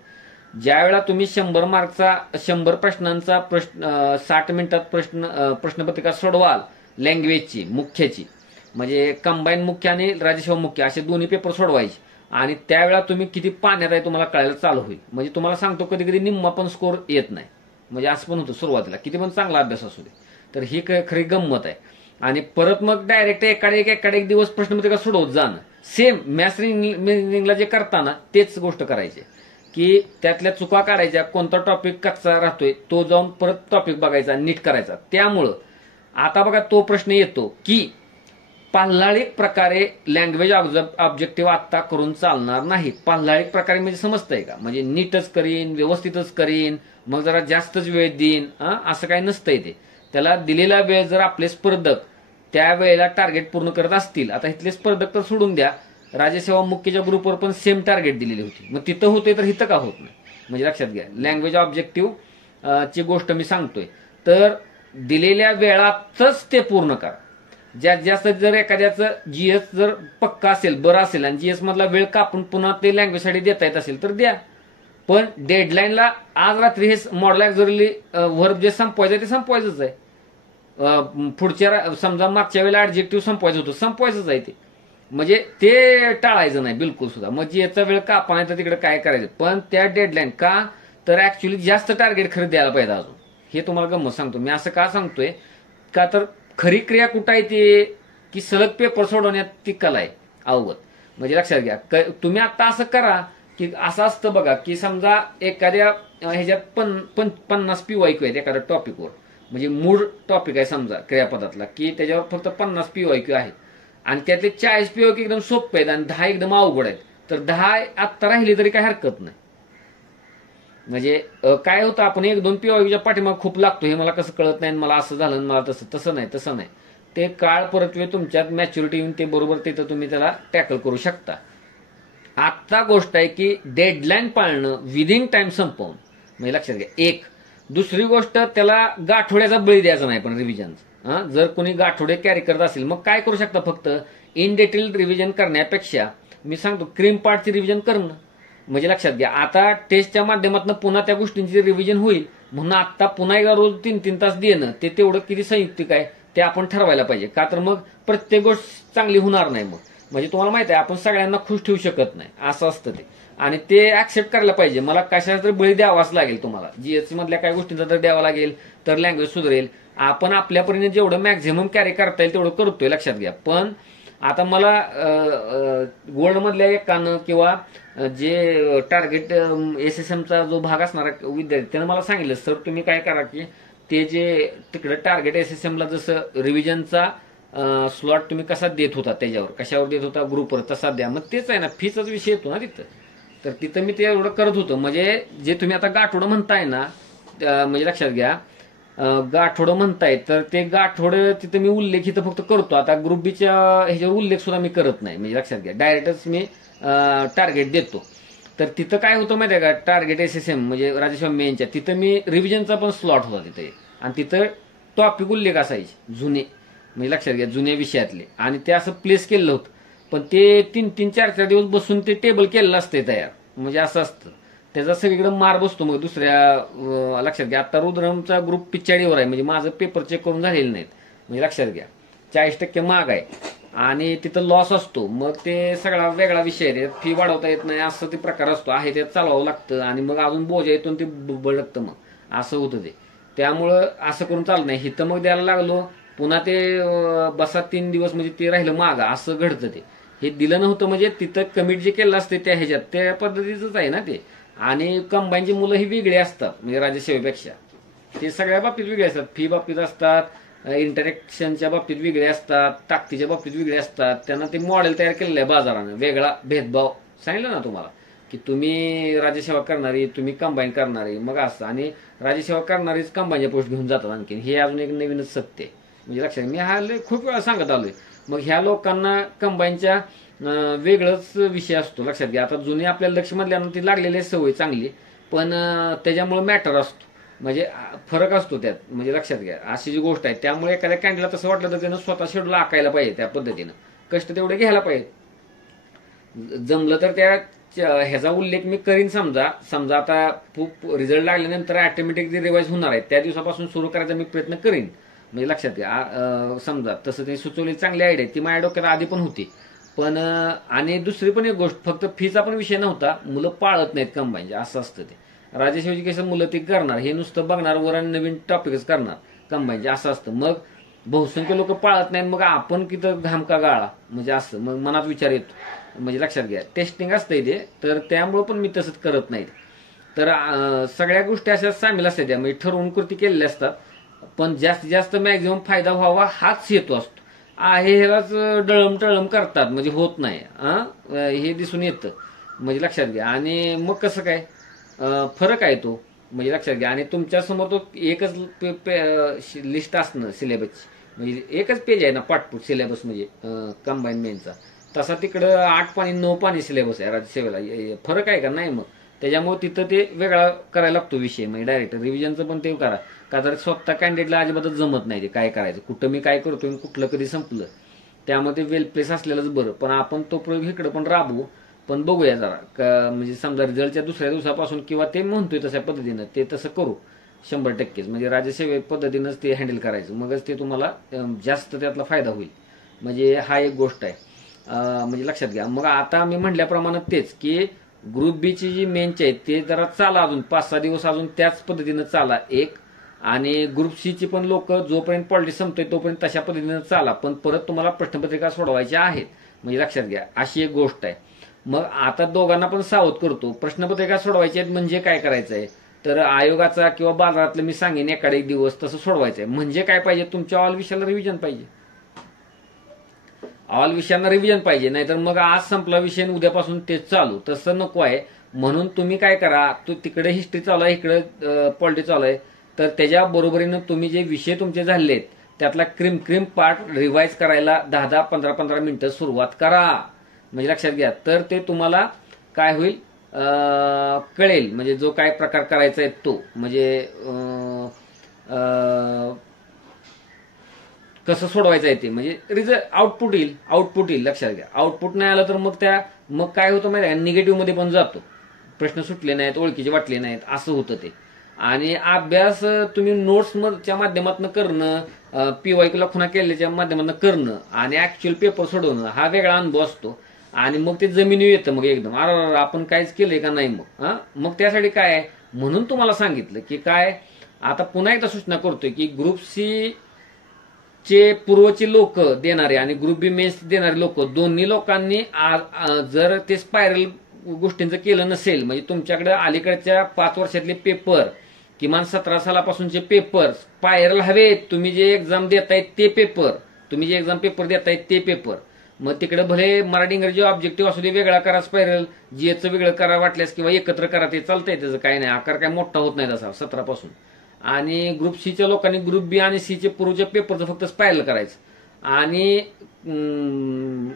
ज्या वेळा तुम्ही 100 मार्कचा 100 प्रश्नांचा 60 मिनिटात प्रश्नपत्रिका सोडवाल लँग्वेजची मुख्याची, म्हणजे कंबाईन मुख्य आणि राज्यसेवा मुख्य असे दोन्ही पेपर सोडवायचे, आणि त्यावेळा तुम्ही किती पाण्यात आहे तुम्हाला कळायला चालू होईल. म्हणजे तुम्हाला सांगतो कधी कधी निम्मा पण स्कोर येत नाही, म्हणजे असं पण होतं सुरुवातीला किती पण चांगला अभ्यास असू दे. तर ही खरी गंमत आहे. आणि परत मग डायरेक्ट एकाड एक दिवस प्रश्नपत्रिका सोडवत जाणं, सेम मॅथ्स रिजनिंगला जे करताना तेच गोष्ट करायची की त्यातल्या चुका काढायच्या, कोणता टॉपिक कच्चा राहतोय तो जाऊन परत टॉपिक बघायचा, नीट करायचा. त्यामुळं आता बघा तो प्रश्न येतो की पाल्हाळिक प्रकारे लँग्वेज ऑब्जेक्टिव्ह आत्ता करून चालणार नाही. पाल्हाळिक प्रकारे म्हणजे समजतंय का, म्हणजे नीटच करीन, व्यवस्थितच करीन, मग जरा जास्तच वेळ देईन, असं काही नसतंय. ते त्याला दिलेला वेळ जर आपले स्पर्धक त्या वेळेला टार्गेट पूर्ण करत असतील, आता इथले स्पर्धक तर सोडून द्या, राज्यसेवा मुख्यच्या ग्रुपवर पण सेम टार्गेट दिलेली होती, मग तिथं होते तर इथं का होत नाही. म्हणजे लक्षात घ्या लँग्वेज ऑब्जेक्टिव्ह ची गोष्ट मी सांगतोय, तर दिलेल्या वेळातच ते पूर्ण करा. ज्यात जास्त जर एखाद्याचं जीएस जर पक्का असेल, बरं असेल, आणि जीएस मधला वेळ कापून पुन्हा ते लँग्वेजसाठी देता येत असेल तर द्या. पण डेडलाईनला आज रात्री हे मॉडेल ऑक्झिलरी व्हर्ब जे संपवायचं ते संपवायचंच आहे. पुढच्या समजा मागच्या वेळेला ऍडजेक्टिव्ह संपवायचं होतं, संपवायचंच आहे ते, म्हणजे ते टाळायचं नाही बिलकुल सुद्धा. मग जीएसचा वेळ कापा नाही तर तिकडे काय करायचं, पण त्या डेडलाईन का तर ऍक्च्युली जास्त टार्गेट खरं द्यायला पाहिजे अजून. हे तुम्हाला गंमत सांगतो मी, असं का सांगतोय का तर खरी क्रिया कुठं आहे ते की सलग पेपर सोडवण्यात ती कला आहे अवगत. म्हणजे लक्षात घ्या तुम्ही आता असं करा की असं असतं बघा की समजा एखाद्या ह्याच्यात 50 PYQ आहेत एखाद्या टॉपिकवर, म्हणजे मूळ टॉपिक आहे समजा क्रियापदातला की त्याच्यावर फक्त 50 PYQ आहेत आणि त्यातले 40 PYQ एकदम सोपे आहेत आणि 10 एकदम अवघड आहेत, तर 10 आत्ता राहिली तरी काही हरकत नाही. म्हणजे काय होतं आपण 1-2 PYQच्या पाठीमाग खूप लागतो, हे मला कसं कळत नाही, मला असं झालं मला तसं नाही. ते काळ परत्वे तुमच्यात मॅच्युरिटी येऊन ते बरोबर तिथं तुम्ही त्याला टॅकल करू शकता. आत्ता गोष्ट आहे की डेडलाईन पाळणं, विदिन टाइम संपवून, म्हणजे लक्षात घ्या. एक दुसरी गोष्ट त्याला गाठोड्याचा बळी द्यायचा नाही पण रिव्हिजनचा. जर कोणी गाठोडे कॅरी करत असेल मग काय करू शकता, फक्त इन डिटेल रिव्हिजन करण्यापेक्षा मी सांगतो क्रीम पार्टची रिव्हिजन करणं. म्हणजे लक्षात घ्या, आता टेस्टच्या माध्यमातून पुन्हा त्या गोष्टींची रिव्हिजन होईल म्हणून आता पुन्हा एकदा रोज 3-3 तास देणं ते तेवढं किती संयुक्तिक आहे ते आपण ठरवायला पाहिजे. का तर मग प्रत्येक गोष्ट चांगली होणार नाही. मग म्हणजे तुम्हाला माहिती आहे आपण सगळ्यांना खुश ठेवू शकत नाही, असं असतं ते. आणि ते ऍक्सेप्ट करायला पाहिजे, मला कशाचा तरी बळी द्यावाच लागेल, तुम्हाला जीएससी मधल्या काही गोष्टींचा तर द्यावा लागेल तर लँग्वेज सुधारेल. आपण आपल्यापर्यंत जेवढं मॅक्झिमम कॅरी करता येईल तेवढं करतोय, लक्षात घ्या. पण आता मला गोल्ड मधल्या एकानं किंवा जे टार्गेट एसएसएमचा जो भाग असणारा विद्यार्थी त्यानं मला सांगितलं, सर तुम्ही काय करा की ते जे तिकडे टार्गेट एसएसएमला जसं रिव्हिजनचा स्लॉट तुम्ही कसा देत होता, त्याच्यावर कशावर देत होता ग्रुपवर तसा द्या. मग तेच आहे ना, फीचाच विषय येतो ना तिथं. तर तिथं मी ते एवढं करत होतो. म्हणजे जे तुम्ही आता गाठोडं म्हणताय ना, म्हणजे लक्षात घ्या, गाठोडं म्हणताय तर ते गाठोडं तिथं मी उल्लेख इथं फक्त करतो. आता ग्रुप बीच्या ह्याच्यावर उल्लेख सुद्धा मी करत नाही. म्हणजे लक्षात घ्या, डायरेक्टच मी टार्गेट देतो. तर तिथं काय होतं माहिती आहे का, टार्गेट एसएसएम म्हणजे राजेश्वर मेनच्या तिथं मी रिव्हिजनचा पण स्लॉट होता तिथे, आणि तिथं टॉपिक उल्लेख असायचे जुने, म्हणजे लक्षात घ्या जुन्या विषयातले, आणि ते असं प्लेस केलेलं होतं. पण ते 3-3, 4-4 दिवस बसून ते टेबल केलेलं असते तयार. म्हणजे असं असतं, त्याचा सगळीकडे मार बसतो. मग दुसऱ्या लक्षात घ्या, आता रुद्रमचा ग्रुप 45 वर आहे, म्हणजे माझं पेपर चेक करून झालेले नाहीत. म्हणजे लक्षात घ्या 40% माग आहे आणि तिथं लॉस असतो. मग ते सगळा वेगळा विषय आहे, फी वाढवता येत नाही असं ते प्रकार असतो, आहे ते चालवावं लागतं आणि मग अजून बोजा येतो ते बळकतं, मग असं होतं ते. त्यामुळं असं करून चालत नाही. हिथं मग द्यायला लागलो पुन्हा ते बसा 3 दिवस, म्हणजे ते राहिलं माग, असं घडतं ते. हे दिलं नव्हतं म्हणजे तिथं कमिट जे केलं असते त्या ह्याच्यात त्या पद्धतीचंच आहे ना ते. आणि कंबाईनची मुलं ही वेगळी असतात, म्हणजे राज्यसेवेपेक्षा ते सगळ्या बाबतीत वेगळे असतात. फी बाबतीत असतात, इंटरॅक्शनच्या बाबतीत वेगळे असतात, ताकदीच्या बाबतीत वेगळे असतात. त्यांना ते मॉडेल तयार केलेलं आहे बाजारानं, वेगळा भेदभाव सांगितलं ना तुम्हाला की तुम्ही राज्यसेवा करणारी, तुम्ही कंबाईन करणारी, मग असं. आणि राज्यसेवा करणारीच कंबाईनच्या पोस्ट घेऊन जातात आणखी, हे अजून एक नवीनच सत्य आहे. म्हणजे लक्षात, मी हा खूप वेळा सांगत आलोय. मग ह्या लोकांना कंबाईनच्या वेगळंच विषय असतो, लक्षात घ्या. आता जुने आपल्या लक्षमधल्यानं ती लागलेली सवय चांगली, पण त्याच्यामुळे मॅटर असतो, म्हणजे फरक असतो त्यात. म्हणजे लक्षात घ्या अशी जी गोष्ट आहे. त्यामुळे एखाद्या कॅन्डिडेटला तसं वाटलं तर त्यानं स्वतः शेड्यूल आखायला पाहिजे, त्या पद्धतीनं कष्ट तेवढे घ्यायला पाहिजे. जमलं तर त्या ह्याचा उल्लेख मी करीन. समजा आता खूप रिझल्ट लागल्यानंतर ऑटोमॅटिक जे रिवाइज होणार आहे त्या दिवसापासून सुरू करायचा मी प्रयत्न करीन. म्हणजे लक्षात घ्या, समजा तसं ते सुचवलेली चांगली आयडिया ती माझ्या डोक्यात आधी पण होती. पण आणि दुसरी पण एक गोष्ट, फक्त फीचा पण विषय नव्हता, मुलं पाळत नाहीत कंबाईनचे, असं असतं ते. राजेश एज्युकेशन मुलं ते करणार, हे नुसतं बघणार वर आणि नवीन टॉपिकच करणार कंबाईनचे, असं असतं. मग बहुसंख्य लोक पाळत नाहीत, मग आपण किती घाम का गाळा, म्हणजे असं मग मनात विचार येतो. म्हणजे लक्षात घ्या टेस्टिंग असतंय ते, तर त्यामुळं पण मी तसंच करत नाही. तर सगळ्या गोष्टी अशा सामील असतात त्या, म्हणजे ठरवून कृती केलेल्या असतात. पण जास्तीत जास्त मॅक्झिमम फायदा व्हावा हाच हेतू असतो. आहे ह्यालाच डळम टळम करतात, म्हणजे होत नाही, हे दिसून येतं. म्हणजे लक्षात घ्या. आणि मग कसं काय फरक आहे तो, म्हणजे लक्षात घ्या. आणि तुमच्या समोर तो एकच लिस्ट असणं सिलेबसची, म्हणजे एकच पेज आहे ना पाठपुठ सिलेबस, म्हणजे कंबाईन मेनचा. तसा तिकडं 8 पानी 9 पानी सिलेबस आहे राज्यसेवेला. फरक आहे का नाही? मग त्याच्यामुळे तिथं ते वेगळा करायला लागतो विषय, म्हणजे डायरेक्ट रिव्हिजनचं पण ते करा. का तर स्वतः कॅन्डिडेटला अजिबातच जमत नाही ते काय करायचं, कुठं मी काय करतोय कुठलं कधी संपलं. त्यामध्ये वेल प्लेस असलेलंच बरं. पण आपण तो प्रयोग इकडे पण राबवू. पण बघूया जरा, म्हणजे समजा रिझल्टच्या दुसऱ्या दिवसापासून किंवा ते म्हणतोय तशा पद्धतीनं ते तसं करू 100%. म्हणजे राज्यसेवे पद्धतीनंच ते हँडल करायचं, मगच ते तुम्हाला जास्त त्यातला फायदा होईल. म्हणजे हा एक गोष्ट आहे, म्हणजे लक्षात घ्या. मग आता मी म्हटल्याप्रमाणे तेच की ग्रुप बी ची जी मेनची आहे ते जरा चाला, अजून 5-6 दिवस अजून त्याच पद्धतीनं चाला एक. आणि ग्रुप सी ची पण लोक जोपर्यंत पॉलिटिक्स संपतोय तोपर्यंत तशा पद्धतीनं चाला, पण परत तुम्हाला प्रश्नपत्रिका सोडवायच्या आहेत. म्हणजे लक्षात घ्या अशी एक गोष्ट आहे. मग आता दोघांना पण सावध करतो, प्रश्नपत्रिका सोडवायची आहेत म्हणजे काय करायचं आहे, तर आयोगाचा किंवा बाजारातलं मी सांगेन एखादा एक दिवस तसं सोडवायचं आहे. म्हणजे काय पाहिजे, तुमच्या ऑल विषयाला रिव्हिजन पाहिजे, ऑल विषयांना रिव्हिजन पाहिजे. नाहीतर मग आज संपला विषय उद्यापासून तेच चालू, तसं नको आहे. म्हणून तुम्ही काय करा, तू तिकडे हिस्ट्री चालू आहे, इकडे पॉलिटिक्स चालू आहे, तर त्याच्या बरोबरीनं तुम्ही जे विषय तुमचे झाले आहेत त्यातला क्रीम पार्ट रिवाइज करायला 10-10, 15-15 मिनिटं सुरुवात करा. म्हणजे लक्षात घ्या, तर ते तुम्हाला काय होईल कळेल, म्हणजे जो काय प्रकार करायचा आहे तो. म्हणजे कसं सोडवायचं आहे ते, म्हणजे रिझल्ट आउटपुट येईल लक्षात घ्या. आउटपुट नाही आलं तर मग काय होतं माहिती आहे, निगेटिव्ह मध्ये पण जातो. प्रश्न सुटले नाहीत, ओळखीचे वाटले नाहीत, असं होतं ते. आणि अभ्यास तुम्ही नोट्सच्या माध्यमातून करणं, पीवायक्यूला खुणा केल्याच्या माध्यमातून करणं आणि ऍक्च्युअल पेपर सोडवणं हा वेगळा अनुभव असतो. आणि मग ते जमिनीवर येतं, मग एकदम अरे आपण काहीच केलंय का नाही. मग त्यासाठी काय आहे, म्हणून तुम्हाला सांगितलं की काय, आता पुन्हा एकदा सूचना करतोय की ग्रुप सी चे पूर्वचे लोक देणारे आणि ग्रुप बी मेन्स देणारे लोक, दोन्ही लोकांनी जर ते स्पायरल गोष्टींचं केलं नसेल, म्हणजे तुमच्याकडे अलीकडच्या 5 वर्षातले पेपर, किमान 17 सालापासूनचे पेपर स्पायरल हवेत. तुम्ही जे एक्झाम देतायत ते पेपर, तुम्ही जे एक्झाम पेपर देतायत ते पेपर, मग तिकडे भले मराठी इंग्रजी ऑब्जेक्टिव्ह असू दे वेगळा करा स्पायरल, जीएचं वेगळं करा वाटल्यास, किंवा एकत्र करा, ते चालतंय, त्याचं काही नाही, आकार काय मोठा होत नाही तसा 17 पासून. आणि ग्रुप सीच्या लोकांनी ग्रुप बी आणि सीचे पूर्वच्या पेपरचं फक्त स्पायरल करायचं. आणि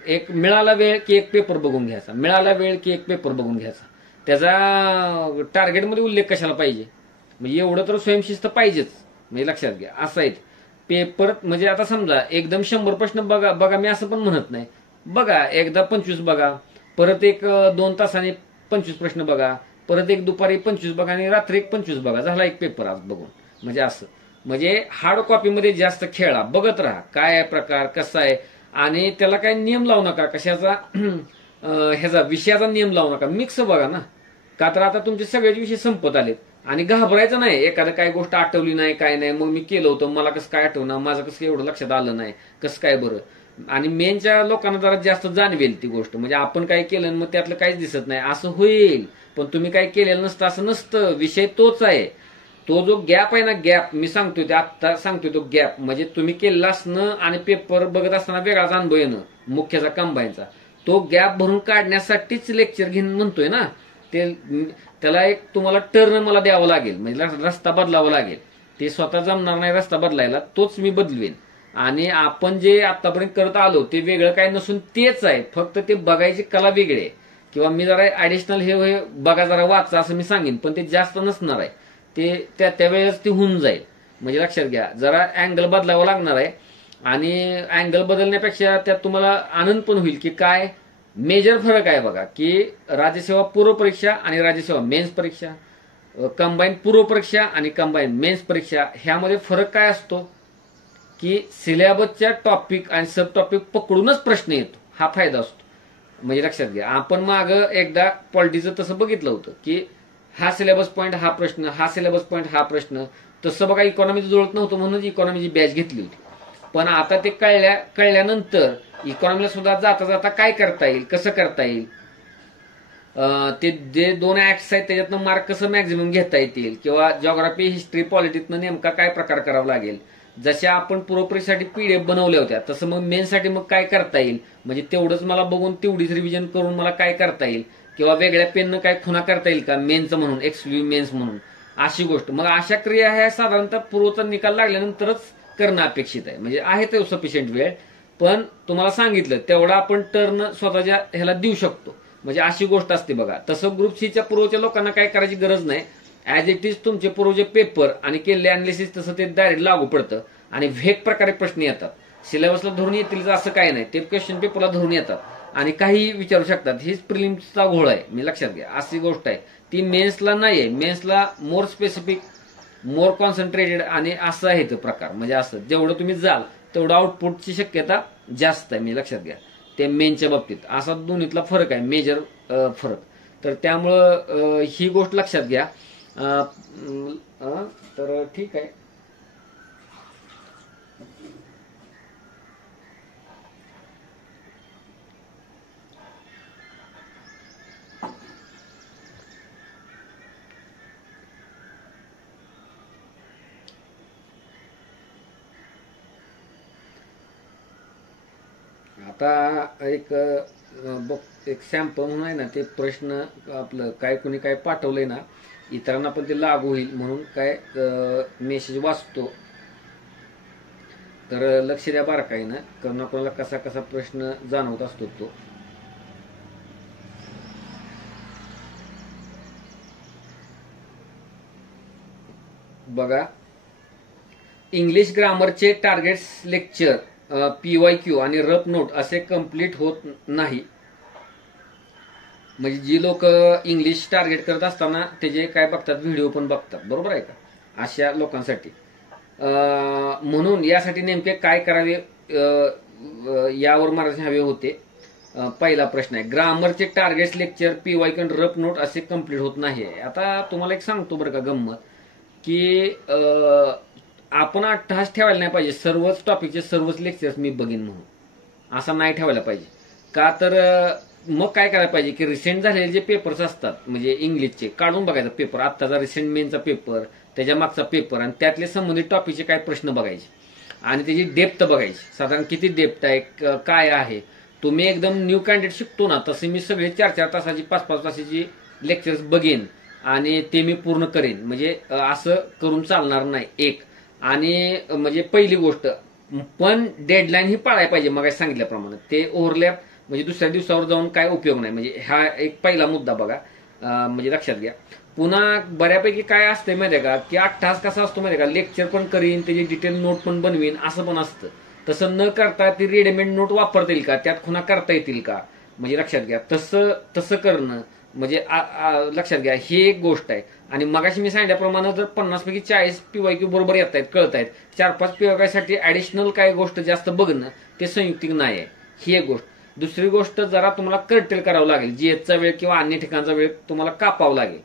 एक मिळाला वेळ की एक पेपर बघून घ्यायचा, मिळाला वेळ की एक पेपर बघून घ्यायचा. त्याचा टार्गेटमध्ये उल्लेख कशाला पाहिजे, म्हणजे एवढं तर स्वयंशिस्त पाहिजेच, म्हणजे लक्षात घ्या. असं आहे पेपर. म्हणजे आता समजा एकदम 100 प्रश्न बघा मी असं पण म्हणत नाही. बघा एकदा 25 बघा, परत एक 2 तासाने 25 प्रश्न बघा, परत एक दुपारी 25 बघा आणि रात्री एक 25 बघा, झाला एक पेपर आज बघून. म्हणजे असं, म्हणजे हार्ड कॉपीमध्ये जास्त खेळा, बघत राहा काय आहे प्रकार, कसा आहे. आणि त्याला काही नियम लावू नका कशाचा, ह्याचा विषयाचा नियम लावू नका, मिक्स बघा ना. का तर आता तुमचे सगळेच विषय संपत आलेत. आणि घाबरायचं नाही, एखादं काय गोष्ट आठवली नाही काय नाही, मग मी केलं होतं मला कसं काय आठवणार, माझं कसं एवढं लक्षात आलं नाही, कसं काय बरं. आणि मेनच्या लोकांना जरा जास्त जाणवेल ती गोष्ट, म्हणजे आपण काय केलं मग त्यातलं काहीच दिसत नाही असं होईल. पण तुम्ही काय केलेलं नसतं असं नसतं, विषय तोच आहे. तो जो गॅप आहे ना, गॅप मी सांगतोय ते आत्ता सांगतोय, तो गॅप म्हणजे तुम्ही केलेलं असणं आणि पेपर बघत असताना वेगळाच अनुभव येणं, मुख्याचा कंबाईनचा, तो गॅप भरून काढण्यासाठीच लेक्चर घेऊन म्हणतोय ना. त्याला एक तुम्हाला टर्न मला द्यावं लागेल, म्हणजे रस्ता बदलावा लागेल. ते स्वतः जमणार नाही रस्ता बदलायला, तोच मी बदलवेन. आणि आपण जे आतापर्यंत करत आलो ते वेगळं काय नसून तेच आहे, फक्त ते बघायची कला वेगळी आहे. किंवा मी जरा ऍडिशनल हे बघा जरा वाचा असं मी सांगेन, पण ते जास्त नसणार आहे. ते त्यावेळेस ते होऊन जाईल. म्हणजे लक्षात घ्या, जरा अँगल बदलावं लागणार आहे. आणि अँगल बदलण्यापेक्षा त्यात तुम्हाला आनंद पण होईल की काय मेजर फरक आहे बघा, की राज्यसेवा पूर्व परीक्षा आणि राज्यसेवा मेन्स परीक्षा, कंबाईन पूर्व परीक्षा आणि कंबाईन मेन्स परीक्षा, ह्यामध्ये फरक काय असतो की सिलेबसच्या टॉपिक आणि सब टॉपिक पकडूनच प्रश्न येतो, हा फायदा असतो. म्हणजे लक्षात घ्या, आपण मागं एकदा पॉलिटीचं तसं बघितलं होतं की हा सिलेबस पॉईंट हा प्रश्न, हा सिलेबस पॉईंट हा प्रश्न. तसं बघा इकॉनॉमीचं जुळत नव्हतं म्हणून इकॉनॉमीची बॅच घेतली होती. पण आता ते कळल्यानंतर इकॉनॉमीला सुद्धा जाता जाता काय करता येईल, कसं करता येईल, ते जे 2 ऍक्ट्स आहेत त्याच्यातनं मार्क कसं मॅक्झिमम घेता येतील, किंवा जिओग्राफी हिस्ट्री पॉलिटिक्सनं नेमका काय प्रकार करावा लागेल. जशा आपण पूर्वपरीक्षेसाठी पीडीएफ बनवल्या होत्या तसं मग मेन्ससाठी मग काय करता येईल, म्हणजे तेवढंच मला बघून तेवढीच रिव्हिजन करून मला काय करता येईल, किंवा वेगळ्या पेननं काय खुणा करता येईल का मेन्सचं म्हणून, एक्सक्लुझिव्ह मेन्स म्हणून, अशी गोष्ट. मग अशा क्रिया ह्या साधारणतः पूर्वचा निकाल लागल्यानंतरच करणं अपेक्षित आहे. म्हणजे आहे ते सफिशियंट वेळ, पण तुम्हाला सांगितलं तेवढा आपण टर्न स्वतःच्या ह्याला देऊ शकतो. म्हणजे अशी गोष्ट असते बघा. तसं ग्रुप सीच्या पूर्वच्या लोकांना काय करायची गरज नाही. ऍज इट इज तुमचे पूर्वचे पेपर आणि केलेले अनालिसिस तसं ते डायरेक्ट लागू पडतं आणि वेग प्रकारे प्रश्न येतात. सिलेबसला धरून येतील असं काही नाही, ते क्वेश्चन पेपरला धरून येतात आणि काही विचारू शकतात. हीच प्रिलिम्सचा घोळ आहे, मी लक्षात घ्या. अशी गोष्ट आहे ती मेन्सला नाही आहे. मेन्सला मोर स्पेसिफिक, मोर कॉन्सन्ट्रेटेड आणि असं आहे तो प्रकार. म्हणजे असं जेवढं तुम्ही जाल तेवढं आउटपुटची शक्यता जास्त आहे, मी लक्षात घ्या. ते मेनच्या बाबतीत असा दोन्हीतला फरक आहे, मेजर फरक. तर त्यामुळं ही गोष्ट लक्षात घ्या. तर ठीक आहे. आता एक सॅम्पल म्हणून आहे ना, ते प्रश्न आपलं काय कोणी काय पाठवलंय ना, इतरांना पण ते लागू होईल म्हणून काय मेसेज वाचतो. तर लक्ष द्या बारकाईनं, कोणाला कसा कसा प्रश्न जाणवत असतो तो. बघा, इंग्लिश ग्रामरचे टार्गेट्स लेक्चर PYQ आणि रफ नोट असे कंप्लीट होत नाही. म्हणजे जी लोक इंग्लिश टार्गेट करत असताना त्याचे काय बघतात, व्हिडिओ पण बघतात, बरोबर आहे का, अशा लोकांसाठी. म्हणून यासाठी नेमके काय करावे यावर मार्गदर्शन हवे होते. पहिला प्रश्न आहे, ग्रामरचे टार्गेट्स लेक्चर PYQ आणि रफ नोट असे कंप्लीट होत नाही. आता तुम्हाला एक सांगतो बरं का गंमत, की आपण 8 तास ठेवायला नाही पाहिजे सर्वच टॉपिकचे सर्वच लेक्चर्स मी बघीन म्हणून, असं नाही ठेवायला पाहिजे. का तर मग काय करायला पाहिजे की रिसेंट झालेले जे पेपर्स असतात म्हणजे इंग्लिशचे काढून बघायचा पेपर, आत्ताचा रिसेंट मेनचा पेपर, त्याच्या मागचा पेपर, आणि त्यातले संबंधित टॉपिकचे काय प्रश्न बघायचे आणि त्याची डेप्थ बघायची, साधारण किती डेप्थ आहे, काय आहे. तुम्ही एकदम न्यू कॅन्डिडेट शिकतो ना, तसे मी सगळे 4-4 तासाची 5-5 तासाची लेक्चर्स बघेन आणि ते मी पूर्ण करेन. म्हणजे असं करून चालणार नाही एक. आणि म्हणजे पहिली गोष्ट, पण डेडलाईन ही पाळायला पाहिजे. मग सांगितल्याप्रमाणे ते ओव्हरलॅप म्हणजे दुसऱ्या दिवसावर जाऊन काय उपयोग नाही. म्हणजे हा एक पहिला मुद्दा बघा, म्हणजे लक्षात घ्या. पुन्हा बऱ्यापैकी काय असतंय माहिती आहे का, की 8 तास कसा असतो माहिती आहे का, लेक्चर पण करीन, त्याची डिटेल नोट पण बनवीन, असं पण असतं. तसं न करता ती रेडीमेड नोट वापरता येईल का, त्यात खुणा करता येतील का, म्हणजे लक्षात घ्या. तसं करणं म्हणजे लक्षात घ्या, ही एक गोष्ट आहे. आणि मगाशी मी सांगितल्याप्रमाणे जर 50 पैकी 40 PYQ बरोबर येत आहेत, कळत आहेत, 4-5 PYQ साठी ऍडिशनल काय गोष्ट जास्त बघणं ते संयुक्तिक नाही आहे, ही एक गोष्ट. दुसरी गोष्ट, जरा तुम्हाला कर्टेल करावं लागेल, जीएसचा वेळ किंवा अन्य ठिकाणचा वेळ तुम्हाला कापावं लागेल,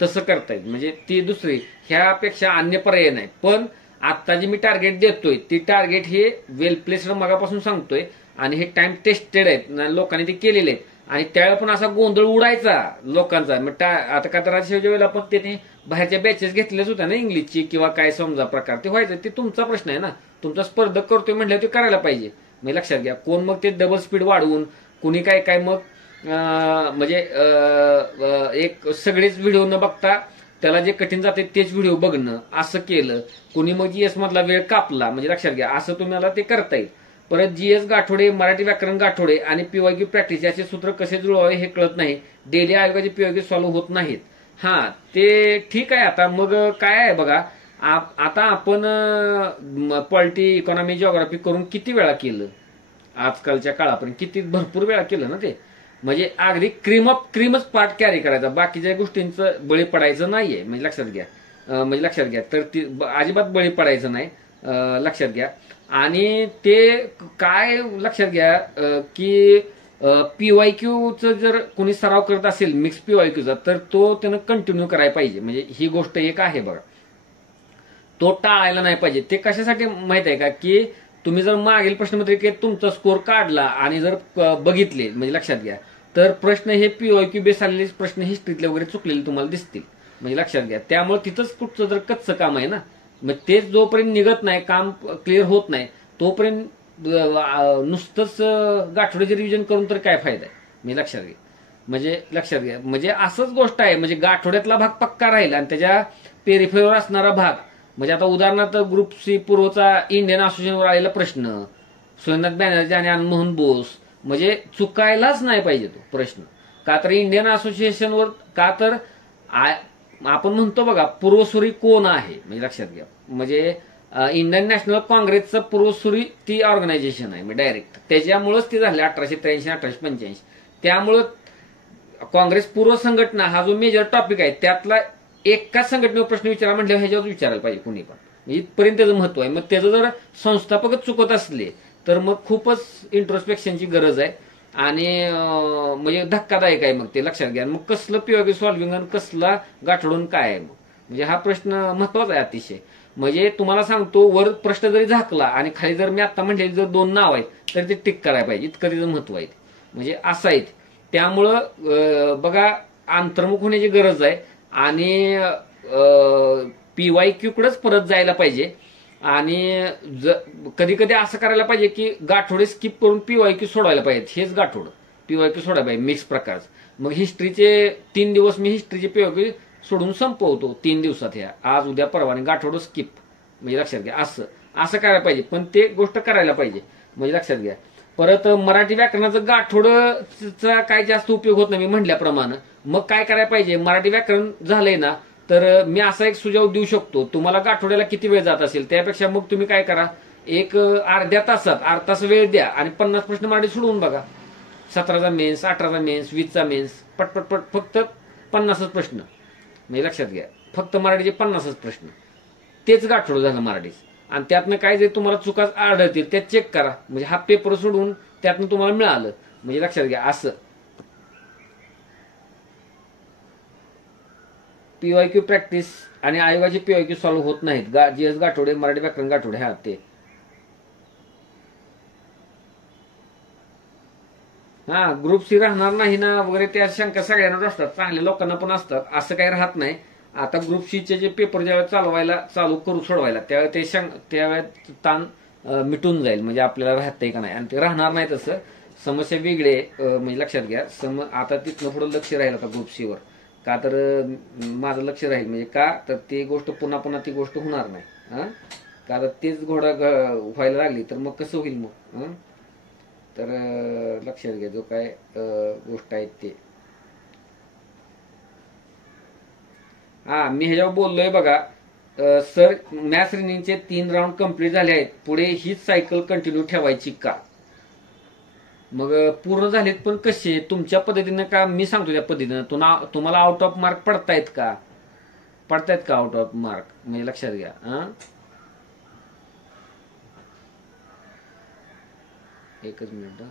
तसं करता येईल. म्हणजे ती दुसरी, ह्यापेक्षा अन्य पर्याय नाही. पण आता जे मी टार्गेट देतोय ते टार्गेट हे वेल प्लेस्ड मगापासून सांगतोय, आणि हे टाइम टेस्टेड आहेत, लोकांनी ते केलेले आहेत. आणि त्यावेळेला पण असा गोंधळ उडायचा लोकांचा. आता का तर शेवटच्या वेळेला पण त्यांनी बाहेरच्या बॅचेस घेतल्याच होत्या ना इंग्लिशची किंवा काय समजा प्रकार, ते व्हायचं. ते तुमचा प्रश्न आहे ना, तुमचा स्पर्धक करतोय म्हटल्यावर ते करायला पाहिजे. म्हणजे लक्षात घ्या, कोण मग ते डबल स्पीड वाढवून कुणी काय काय मग म्हणजे एक सगळेच व्हिडिओ न बघता त्याला जे कठीण जाते तेच व्हिडिओ बघणं, असं केलं. कुणी मग जीएस मधला वेळ कापला, म्हणजे लक्षात घ्या, असं तुम्हाला ते करता येईल. परत जीएस गाठोडे, मराठी व्याकरण गाठोडे आणि PYQ प्रॅक्टिस याचे सूत्र कसे जुळवावे हे कळत नाही. डेली आयोगाचे PYQ सॉल्व्ह होत नाहीत. हा, ते ठीक आहे. आता मग काय आहे बघा, आता आपण पॉलिटी, इकॉनॉमी, जिओग्राफी करून किती वेळा केलं आजकालच्या काळापर्यंत, किती भरपूर वेळा केलं ना ते. म्हणजे अगदी क्रीमच पार्ट कॅरी करायचा, बाकीच्या गोष्टींचं बळी पडायचं नाहीये. म्हणजे लक्षात घ्या, तर ती अजिबात बळी पडायचं नाही, लक्षात घ्या. आणि ते काय लक्षात घ्या की PYQचं जर कोणी सराव करत असेल मिक्स PYQचा, तर तो त्यानं कंटिन्यू करायला पाहिजे. म्हणजे ही गोष्ट एक आहे बघा, तो टाळायला नाही पाहिजे. ते कशासाठी माहित आहे का, की तुम्ही जर मागील प्रश्नपत्रिकेत तुमचा स्कोर काढला आणि जर बघितले, म्हणजे लक्षात घ्या, तर प्रश्न हे PYQ बेस आलेले प्रश्न हिस्ट्रीतले वगैरे चुकलेले तुम्हाला दिसतील. म्हणजे लक्षात घ्या, त्यामुळे तिथंच कुठचं जर कच्चं काम आहे ना, मग तेच जोपर्यंत निघत नाही, काम क्लिअर होत नाही, तोपर्यंत नुसतंच गाठोड्याचे रिव्हिजन करून तर काय फायदा आहे. मी लक्षात घ्या, म्हणजे असंच गोष्ट आहे. म्हणजे गाठोड्यातला भाग पक्का राहील आणि त्याच्या पेरिफेरीवर असणारा भाग, म्हणजे आता उदाहरणार्थ ग्रुप C पूर्वचा इंडियन असोसिएशनवर आलेला प्रश्न, सुरेंद्रनाथ बॅनर्जी आणि मनमोहन बोस, म्हणजे चुकायलाच नाही पाहिजे तो प्रश्न. का तर इंडियन असोसिएशनवर, का तर आपण म्हणतो बघा पूर्वसुरी कोण आहे, म्हणजे लक्षात घ्या, म्हणजे इंडियन नॅशनल काँग्रेसचं पूर्वसुरी ती ऑर्गनायझेशन आहे, म्हणजे डायरेक्ट त्याच्यामुळेच ती झाली 1883-1885. त्यामुळं काँग्रेस पूर्व संघटना हा जो मेजर टॉपिक आहे, त्यातला एकाच संघटनेवर प्रश्न विचारा म्हटल्यावर ह्याच्यावर विचारायला पाहिजे कुणी पण. इथपर्यंत त्याचं महत्व आहे. मग त्याचं जर संस्थापकच चुकत असले तर मग खूपच इंट्रोस्पेक्शनची गरज आहे, आणि म्हणजे धक्कादायक आहे मग ते, लक्षात घ्या. मग कसलं PYQ सॉल्व्हिंग आणि कसला गाठोडून काय आहे मग, म्हणजे हा प्रश्न महत्वाचा आहे अतिशय. म्हणजे तुम्हाला सांगतो, वर प्रश्न जरी झाकला आणि खाली जर मी आता म्हटले जर 2 नाव आहेत तर ते टिक करायला पाहिजे, इतकं तिचं महत्व आहे. म्हणजे असं आहे. त्यामुळं बघा, अंतर्मुख होण्याची गरज आहे आणि PYQ कडेच परत जायला पाहिजे. आणि कधी कधी असं करायला पाहिजे की गाठोडे स्किप करून PYQ सोडवायला पाहिजेत. हेच गाठोड PYQ सोडायला पाहिजे मिक्स प्रकारचं. मग हिस्ट्रीचे 3 दिवस मी हिस्ट्रीचे PYQ सोडून संपवतो 3 दिवसात, ह्या आज उद्या परवा, आणि गाठोड स्किप, म्हणजे लक्षात घ्या. असं करायला पाहिजे, पण ते गोष्ट करायला पाहिजे, म्हणजे लक्षात घ्या. परत मराठी व्याकरणाचं गाठोडचा काय जास्त उपयोग होत नाही मी म्हटल्याप्रमाणे. मग काय करायला पाहिजे, मराठी व्याकरण झालंय ना, तर मी असा एक सुझाव देऊ शकतो, तुम्हाला गाठोड्याला किती वेळ जात असेल त्यापेक्षा मग तुम्ही काय करा, एक अर्ध्या तासात अर्धा तास वेळ द्या आणि 50 प्रश्न मराठी सोडवून बघा. 17चा मेन्स, 18चा मेन्स, 20चा मेन्स, पटपट फक्त 50च प्रश्न, म्हणजे लक्षात घ्या फक्त मराठीचे 50च प्रश्न, तेच गाठोडं झालं मराठीच. आणि त्यातनं काय जे तुम्हाला चुका आढळतील त्या चेक करा, म्हणजे हा पेपर सोडून त्यातनं तुम्हाला मिळालं, म्हणजे लक्षात घ्या. असं पीवायक्यू प्रॅक्टिस आणि आयोगाचे पीवायक्यू सॉल्व्ह होत नाहीत. जीएस गाठोडे, मराठी व्याकरण गाठोडे, हा ते ग्रुप सी राहणार नाही ना वगैरे त्या शंका सगळ्यांनाच असतात, चांगल्या लोकांना पण असतात, असं काही राहत नाही. आता ग्रुप सीचे जे पेपर ज्यावेळेस चालू करू सोडवायला त्यावेळेस त्यावेळेस ताण मिटून जाईल, म्हणजे आपल्याला राहतंय का नाही, आणि ते राहणार नाही तसं. समस्या वेगळे म्हणजे लक्षात घ्या. आता तिथनं पुढे लक्ष राहील आता ग्रुप सीवर, का तर माझं लक्ष राहील, म्हणजे का तर ती गोष्ट पुन्हा पुन्हा ती गोष्ट होणार नाही. का तर तेच घोडा व्हायला लागली तर मग कसं होईल मग. तर लक्षात घ्या जो काय गोष्ट आहेत ते. मी ह्याच्यावर बोललोय बघा. सर मॅथ्स रिजनिंगचे 3 राऊंड कंप्लीट झाले आहेत, पुढे हीच सायकल कंटिन्यू ठेवायची का? मग पूर्ण झालेत पण कसे, तुमच्या पद्धतीनं का मी सांगतो त्या पद्धतीनं तुम्हाला आउट ऑफ मार्क पडतायत का आउट ऑफ मार्क, म्हणजे लक्षात घ्या. एकच मिनिट.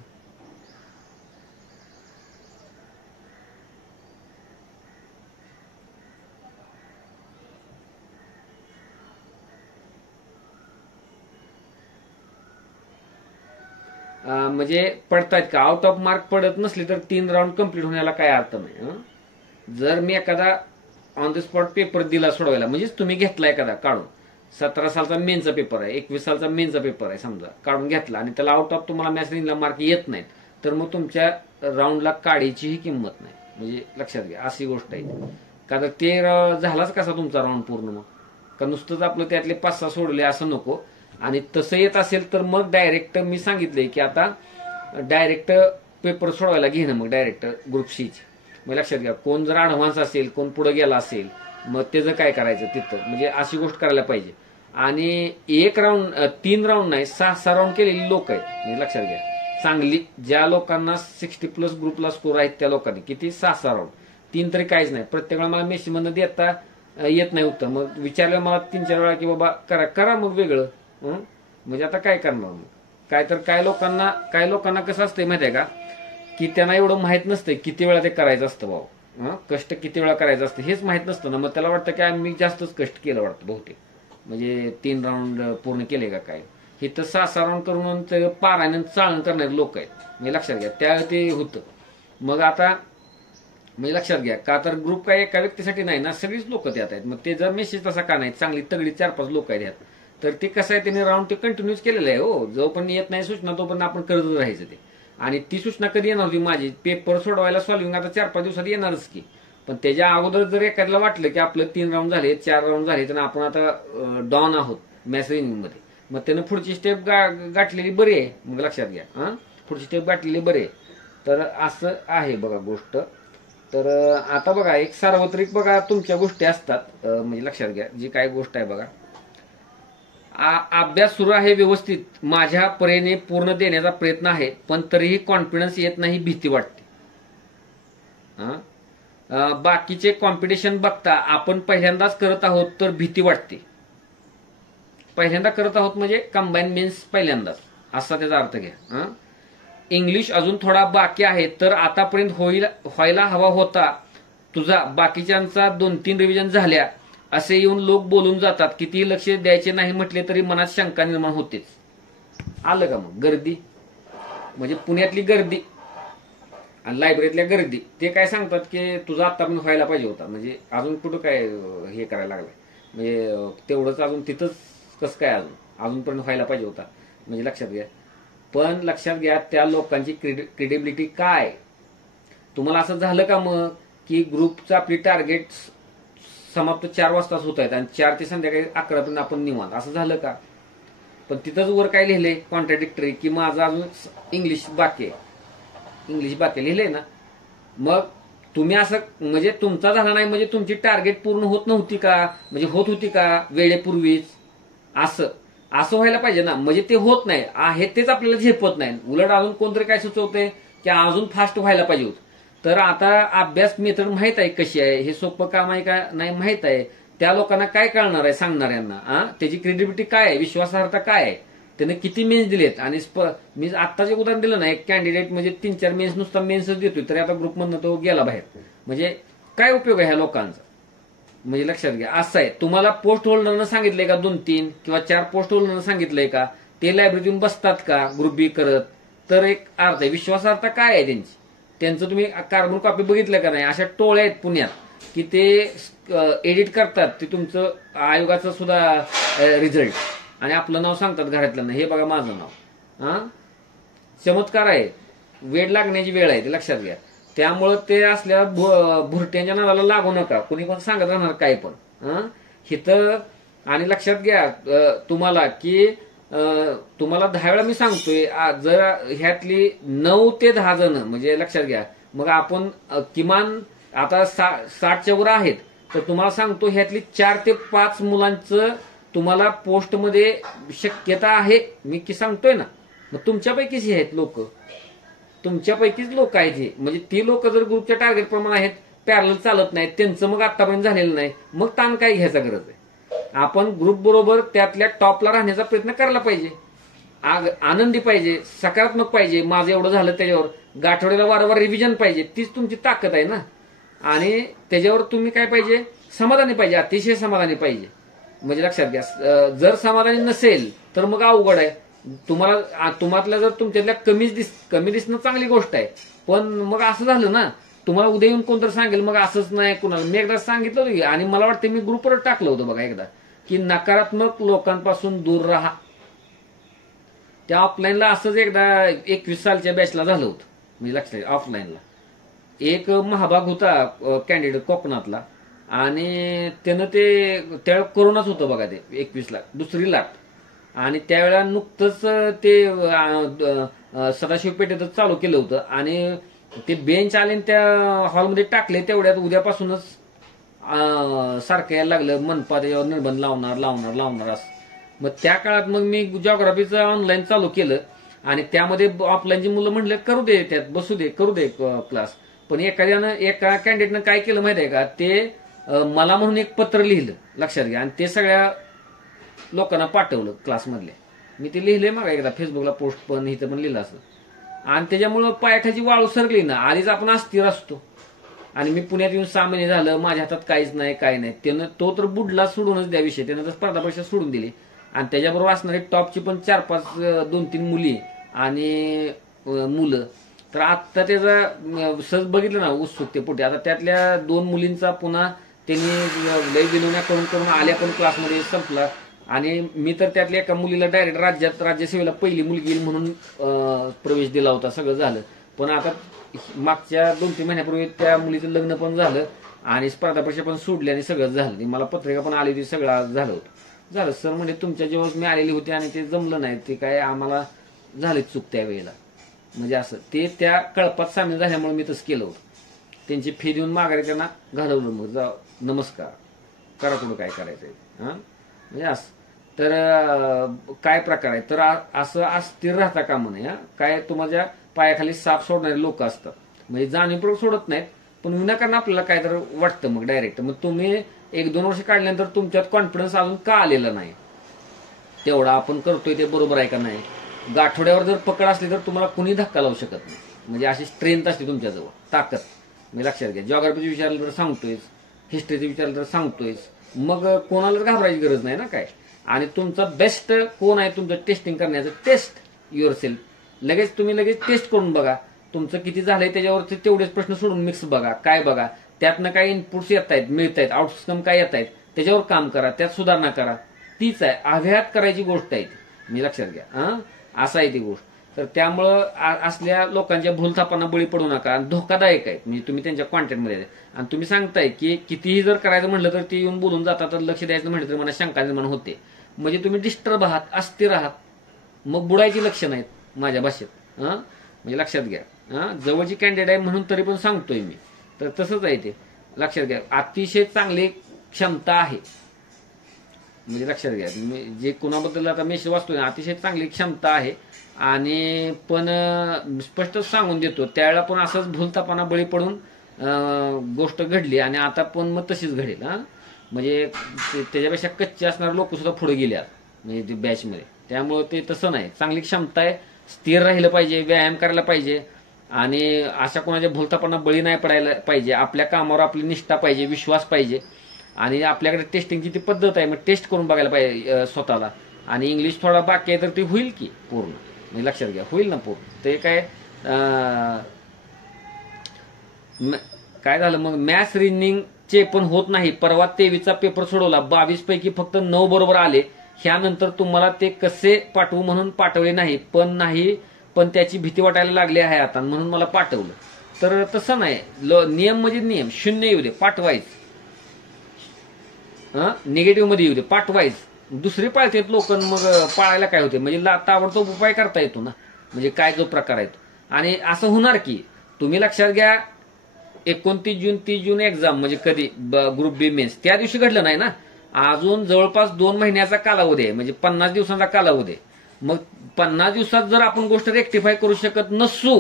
म्हणजे पडतायत का, आउट ऑफ मार्क पडत नसले तर 3 राऊंड कंप्लीट होण्याला काय अर्थ नाही. जर मी एखादा ऑन द स्पॉट पेपर दिला सोडवायला, म्हणजेच तुम्ही घेतला एखादा काढून, 17 सालचा मेनचा पेपर आहे, 21 सालचा मेनचा पेपर आहे समजा, काढून घेतला आणि त्याला आउट ऑफ तुम्हाला मॅथ्स रिजनिंगला मार्क येत नाहीत, तर मग तुमच्या राऊंडला काढीचीही किंमत नाही, म्हणजे लक्षात घ्या अशी गोष्ट आहे. का तर ते झालाच कसा तुमचा राऊंड पूर्ण, मग का नुसतंच आपलं त्यातले 5-6 सोडले असं नको. आणि तसं येत असेल तर मग डायरेक्ट मी सांगितलंय की आता डायरेक्ट पेपर सोडवायला घेणं, मग डायरेक्ट ग्रुप सीची. मग लक्षात घ्या, कोण जर ऍडव्हान्स असेल, कोण पुढे गेला असेल, मग त्याचं काय करायचं तिथं, म्हणजे अशी गोष्ट करायला पाहिजे. आणि 3 राऊंड नाही, 6 राऊंड केलेली लोक आहेत, म्हणजे लक्षात घ्या. चांगली ज्या लोकांना 60+ ग्रुपला स्कोर आहेत त्या लोकांनी किती 6 राऊंड, 3 तरी काहीच नाही. प्रत्येक वेळा मला मेसेज मधनं देता येत नाही उत्तर, मग विचारलं मला 3-4 वेळा की बाबा करा मग वेगळं. म्हणजे आता काय करणार मग, काही लोकांना कसं असतंय माहिती आहे का, की त्यांना एवढं माहित नसतंय किती वेळा ते करायचं असतं भाऊ, कष्ट किती वेळा करायचं असतं हेच माहित नसतं ना, मग त्याला वाटतं की मी जास्तच कष्ट केलं वाटतं बहुतेक, म्हणजे 3 राऊंड पूर्ण केले का काय. हे तर 6 राऊंड करून पारायण चाळण करणारे लोक आहेत, म्हणजे लक्षात घ्या त्या ते होतं. मग आता म्हणजे लक्षात घ्या, का तर ग्रुप काय एका व्यक्तीसाठी नाही ना, सगळीच लोक त्यात आहेत. मग ते जर मेसेज तसा का नाही, चांगली तगडी 4-5 लोक आहेत यात, तर ते कसं आहे त्याने राऊंड ते कंटिन्यूच केलेलं आहे. हो, जोपर्यंत येत नाही सूचना तोपर्यंत आपण करतच राहायचं ते. आणि ती सूचना कधी येणार होती माझी, पेपर सोडवायला सॉल्विंग आता 4-5 दिवसात येणारच की. पण त्याच्या अगोदर जर एखाद्याला वाटलं की आपलं 3 राऊंड झाले, 4 राऊंड झाले, तर आपण आता डॉन आहोत मॅथ्स रिजनिंग मध्ये, मग त्यानं पुढची स्टेप गाठलेली बरी आहे, मग लक्षात घ्या. पुढची स्टेप गाठलेली बरी आहे. तर असं आहे बघा गोष्ट. तर आता बघा एक सार्वत्रिक बघा तुमच्या गोष्टी असतात, म्हणजे लक्षात घ्या जी काय गोष्ट आहे बघा. अभ्यास सुरू आहे व्यवस्थित, माझ्या परीने पूर्ण देण्याचा प्रयत्न आहे, पण तरीही कॉन्फिडन्स येत नाही, भीती वाटते. बाकीचे कॉम्पिटिशन बघता आपण पहिल्यांदाच करत आहोत तर भीती वाटते. पहिल्यांदा करत आहोत म्हणजे कंबाईन मेन्स पहिल्यांदाच, असा त्याचा अर्थ घ्या. इंग्लिश अजून थोडा बाकी आहे, तर आतापर्यंत व्हायला हवा होता तुझा, बाकीच्यांचा 2-3 रिव्हिजन झाल्या, असे येऊन लोक बोलून जातात. किती लक्ष द्यायचे नाही म्हटले तरी मनात शंका निर्माण होतेच. आलं का मग गर्दी, म्हणजे पुण्यातली गर्दी आणि लायब्ररीतल्या गर्दी, ते काय सांगतात की तुझा आतापर्यंत व्हायला पाहिजे होता, म्हणजे अजून कुठं काय हे करायला लागलाय, म्हणजे तेवढंच अजून तिथंच कसं काय अजूनपर्यंत व्हायला पाहिजे होता, म्हणजे लक्षात घ्या. पण लक्षात घ्या त्या लोकांची क्रेडिबिलिटी काय. तुम्हाला असं झालं का मग की ग्रुपचं आपली टार्गेट समाप्त 4 वाजताच होत आहेत आणि 4 ते संध्याकाळी 11 पर्यंत आपण निवांत, असं झालं का. पण तिथंच वर काय लिहिलंय कॉन्ट्राडिक्टरी, की माझं अजून इंग्लिश बाकी लिहिलंय ना. मग तुम्ही असं म्हणजे तुमचा झाला नाही म्हणजे तुमची टार्गेट पूर्ण होत नव्हती का, म्हणजे होत होती का वेळेपूर्वीच, असं असं व्हायला पाहिजे ना. म्हणजे ते होत नाही आहे तेच आपल्याला झेपत नाही, उलट अजून कोणतरी काय सुचवते की अजून फास्ट व्हायला पाहिजे होतं. तर आता अभ्यास मेथड माहित आहे कशी आहे, हे सोपं काम आहे का नाही माहित आहे, त्या लोकांना काय कळणार आहे सांगणाऱ्यांना, त्याची क्रेडिबिलिटी काय आहे, विश्वासार्हता काय आहे, त्याने किती मेन्स दिलेत. आणि मी आत्ताच एक उदाहरण दिलं ना, एक कॅन्डिडेट म्हणजे 3-4 मेन्स नुसता मेन्सच देतोय तरी आता ग्रुपमधनं तो गेला बाहेर. म्हणजे काय उपयोग आहे ह्या लोकांचा, म्हणजे लक्षात घ्या. असं आहे, तुम्हाला पोस्ट होल्डरनं सांगितलंय का 2-3 किंवा 4 पोस्ट होल्डरनं सांगितलंय का, ते लायब्ररीत येऊन बसतात का ग्रुप बी करत, तर एक अर्थ आहे. विश्वासार्हता काय आहे त्यांची, त्यांचं तुम्ही कार्बन कॉपी बघितलं का नाही, अशा टोळ्या आहेत पुण्यात की ते एडिट करतात ते तुमचं आयोगाचं सुद्धा रिझल्ट आणि आपलं नाव सांगतात घरातल्यांना, हे बघा माझं नाव. चमत्कार आहे, वेळ लागण्याची वेळ आहे, ते लक्षात घ्या. त्यामुळं ते असल्या भुरट्यांच्या नावाला लागू नका, कोणी कोण सांगत राहणार काय पण हिथं. आणि लक्षात घ्या तुम्हाला की तुम्हाला 10 वेळा मी सांगतोय, जर ह्यातली 9 ते 10 जण म्हणजे लक्षात घ्या, मग आपण किमान आता 60च्या वर आहेत, तर तुम्हाला सांगतो ह्यातली 4 ते 5 मुलांचं तुम्हाला पोस्टमध्ये शक्यता आहे, मी की सांगतोय ना. मग तुमच्यापैकीच हे आहेत लोक, तुमच्यापैकीच लोक आहेत हे. म्हणजे ती लोक जर ग्रुपच्या टार्गेट प्रमाणे आहेत, पॅरल चालत नाहीत, त्यांचं मग आतापर्यंत झालेलं नाही, मग ताण काय घ्यायचा गरज आहे. आपण ग्रुप बरोबर त्यातल्या टॉपला राहण्याचा प्रयत्न करायला पाहिजे, आनंदी पाहिजे, सकारात्मक पाहिजे. माझं एवढं झालं त्याच्यावर गाठवड्याला वारंवार रिव्हिजन पाहिजे, तीच तुमची ताकद आहे ना. आणि त्याच्यावर तुम्ही काय पाहिजे, समाधानी पाहिजे, अतिशय समाधानी पाहिजे. म्हणजे लक्षात घ्या, जर समाधानी नसेल तर मग अवघड आहे. तुम्हाला जर तुमच्यातल्या कमी दिसणं चांगली गोष्ट आहे, पण मग असं झालं ना, तुम्हाला उद्या येऊन कोणतरी सांगेल मग असंच नाही कुणाला. मी एकदा सांगितलं होतं आणि मला वाटतं मी ग्रुपवर टाकलं होतं बघा एकदा, की नकारात्मक लोकांपासून दूर राहा. त्या ऑफलाईनला असंच एकदा 21 सालच्या बॅचला झालं होतं, म्हणजे लक्षात ऑफलाईनला एक महाभाग होता कॅन्डिडेट कोकणातला, आणि त्यानं ते त्यावेळेला कोरोनाच होतं बघा, ते 21ला दुसरी लाट. आणि त्यावेळेला नुकतंच ते सदाशिव पेठेतच चालू केलं होतं आणि ते बेंच आले त्या हॉलमध्ये टाकले, तेवढ्यात उद्यापासूनच सारखं यायला लागलं, मनपा त्याच्यावर निर्बंध लावणार असं. मग त्या काळात मग मी जॉग्राफीचं ऑनलाईन चालू केलं आणि त्यामध्ये ऑफलाईनची मुलं म्हणलं करू दे, त्यात बसू दे, करू दे क्लास. पण एका कॅन्डिडेटनं काय केलं माहिती आहे का, ते मला म्हणून एक पत्र लिहिलं, लक्षात घ्या, आणि ते सगळ्या लोकांना पाठवलं क्लासमधले. मी ते लिहिलंय मग एकदा फेसबुकला पोस्ट पण इथं पण लिहिलं असं. आणि त्याच्यामुळं पायठाची वाळू सरकली ना, आधीच आपण अस्थिर असतो. आणि मी पुण्यात येऊन 6 महिने झालं, माझ्या हातात काहीच नाही, काय नाही. त्यानं तो तर बुडला सोडूनच द्या विषय, त्यानं तर स्पर्धा परीक्षा सोडून दिली. आणि त्याच्याबरोबर असणारी टॉपची पण 4-5 2-3 मुली आणि मुलं. तर आत्ता त्याचा सहज बघितलं ना उत्सुकतेपोटी, आता त्यातल्या 2 मुलींचा पुन्हा त्यांनी लय विनवण्या करून आल्या पण क्लासमध्ये संपला. आणि मी तर त्यातल्या एका मुलीला डायरेक्ट राज्यसेवेला पहिली मुलगी म्हणून प्रवेश दिला होता, सगळं झालं. पण आता मागच्या 2-3 महिन्यापूर्वी त्या मुलीचं लग्न पण झालं आणि स्पर्धा परीक्षा पण सोडली आणि सगळं झालं. मला पत्रिका पण आली होती, सगळं झालं होतं. सर म्हणजे तुमच्या जेव्हा मी आलेली होती आणि ते जमलं नाही, ते काय आम्हाला झाली चूक त्या वेळेला. म्हणजे असं ते त्या कळपात सामील झाल्यामुळे मी तसं केलं होतं. त्यांची फी देऊन माघारी त्यांना घालवलं, मग जा नमस्कार करा, कुठं काय करायचंय म्हणजे असं. तर काय प्रकार आहे, तर असं अस्थिर राहता कामा नये. काय तुम्हाला पायाखाली साप सोडणारे लोक असतात, म्हणजे जाणीवपूर्वक सोडत नाहीत, पण विनाकारण आपल्याला काय तर वाटतं मग डायरेक्ट. मग तुम्ही 1-2 वर्ष काढल्यानंतर तुमच्यात कॉन्फिडन्स अजून का आलेला नाही, तेवढा आपण करतोय ते बरोबर आहे का नाही. गाठोड्यावर जर पकड असली तर तुम्हाला कुणी धक्का लावू शकत नाही, म्हणजे अशी स्ट्रेंथ असते तुमच्याजवळ, ताकद. मी लक्षात घ्या, जॉग्राफीचं विचारलं तर सांगतोयच, हिस्ट्रीचं विचारलं तर सांगतोयच, मग कोणालाच घाबरायची गरज नाही ना काय. आणि तुमचा बेस्ट कोण आहे तुमचं टेस्टिंग करण्याचं, टेस्ट युअर सेल्फ. लगेच टेस्ट करून बघा तुमचं किती झालंय, त्याच्यावरती तेवढेच प्रश्न सोडून मिक्स बघा, काय बघा त्यातनं काय इनपुट्स येत आहेत, मिळत आहेत, आउटकम काय येत आहेत, त्याच्यावर काम करा, त्यात सुधारणा करा. तीच आहे, अभ्यास करायची गोष्ट आहे ती, मी लक्षात घ्या. असं आहे ती गोष्ट. तर त्यामुळं असल्या लोकांच्या भूलथापांना बळी पडू नका. धोकादायक आहे, म्हणजे तुम्ही त्यांच्या कॉन्टॅक्टमध्ये आणि तुम्ही सांगताय की कितीही जर करायचं म्हटलं तर ते येऊन बोलून जातात, तर लक्ष द्यायचं म्हटलं तर मला शंका निर्माण होते. म्हणजे तुम्ही डिस्टर्ब आहात, अस्थिर आहात, मग बुडायची लक्षणं आहेत माझ्या भाषेत. म्हणजे लक्षात घ्या, जवळची कॅन्डिडेट आहे म्हणून तरी पण सांगतोय मी तर तसंच आहे ते, लक्षात घ्या. अतिशय चांगली क्षमता आहे, म्हणजे लक्षात घ्या. जे कुणाबद्दल आता मेसेज वाचतोय अतिशय चांगली क्षमता आहे. आणि पण स्पष्ट सांगून देतो, त्यावेळेला पण असंच भूलतापाना बळी पडून गोष्ट घडली आणि आता पण मग तशीच घडेल. म्हणजे त्याच्यापेक्षा कच्चे असणारे लोक सुद्धा पुढे गेले म्हणजे ते बॅचमध्ये. त्यामुळे ते तसं नाही, चांगली क्षमता आहे, स्थिर राहिलं पाहिजे, व्यायाम करायला पाहिजे आणि अशा कोणाच्या भूलतापांना बळी नाही पडायला पाहिजे. आपल्या कामावर आपली निष्ठा पाहिजे, विश्वास पाहिजे. आणि आपल्याकडे टेस्टिंगची ती पद्धत आहे, मग टेस्ट करून बघायला पाहिजे स्वतःला. आणि इंग्लिश थोडा बाकी आहे तर ती होईल की पूर्ण, म्हणजे लक्षात घ्या, होईल ना पूर्ण. ते काय झालं मग, मॅथ्स रिजनिंगचे पण होत नाही. परवा 23चा पेपर सोडवला, 22 पैकी फक्त 9 बरोबर आले. ह्यानंतर तुम्हाला ते कसे पाठवू म्हणून पाठवले नाही, पण त्याची भीती वाटायला लागली आहे आता, म्हणून मला पाठवलं. तर तसं नाही, नियम म्हणजे नियम, 0 येऊ दे, पाठवायचं. निगेटिव्ह मध्ये येऊ दे, पाठवायचं. दुसरी पाळतात लोक, मग पाळायला काय होते, म्हणजे ताबडतोब उपाय करता येतो ना, म्हणजे काय जो प्रकार आहे तो. आणि असं होणार की, तुम्ही लक्षात घ्या, 29 जून 30 जून एक्झाम, म्हणजे कधी ग्रुप बी मेन्स, त्या दिवशी घडलं नाही ना. अजून जवळपास 2 महिन्याचा कालावधी आहे, म्हणजे 50 दिवसांचा कालावधी आहे. मग 50 दिवसात जर आपण गोष्ट रेक्टिफाय करू शकत नसू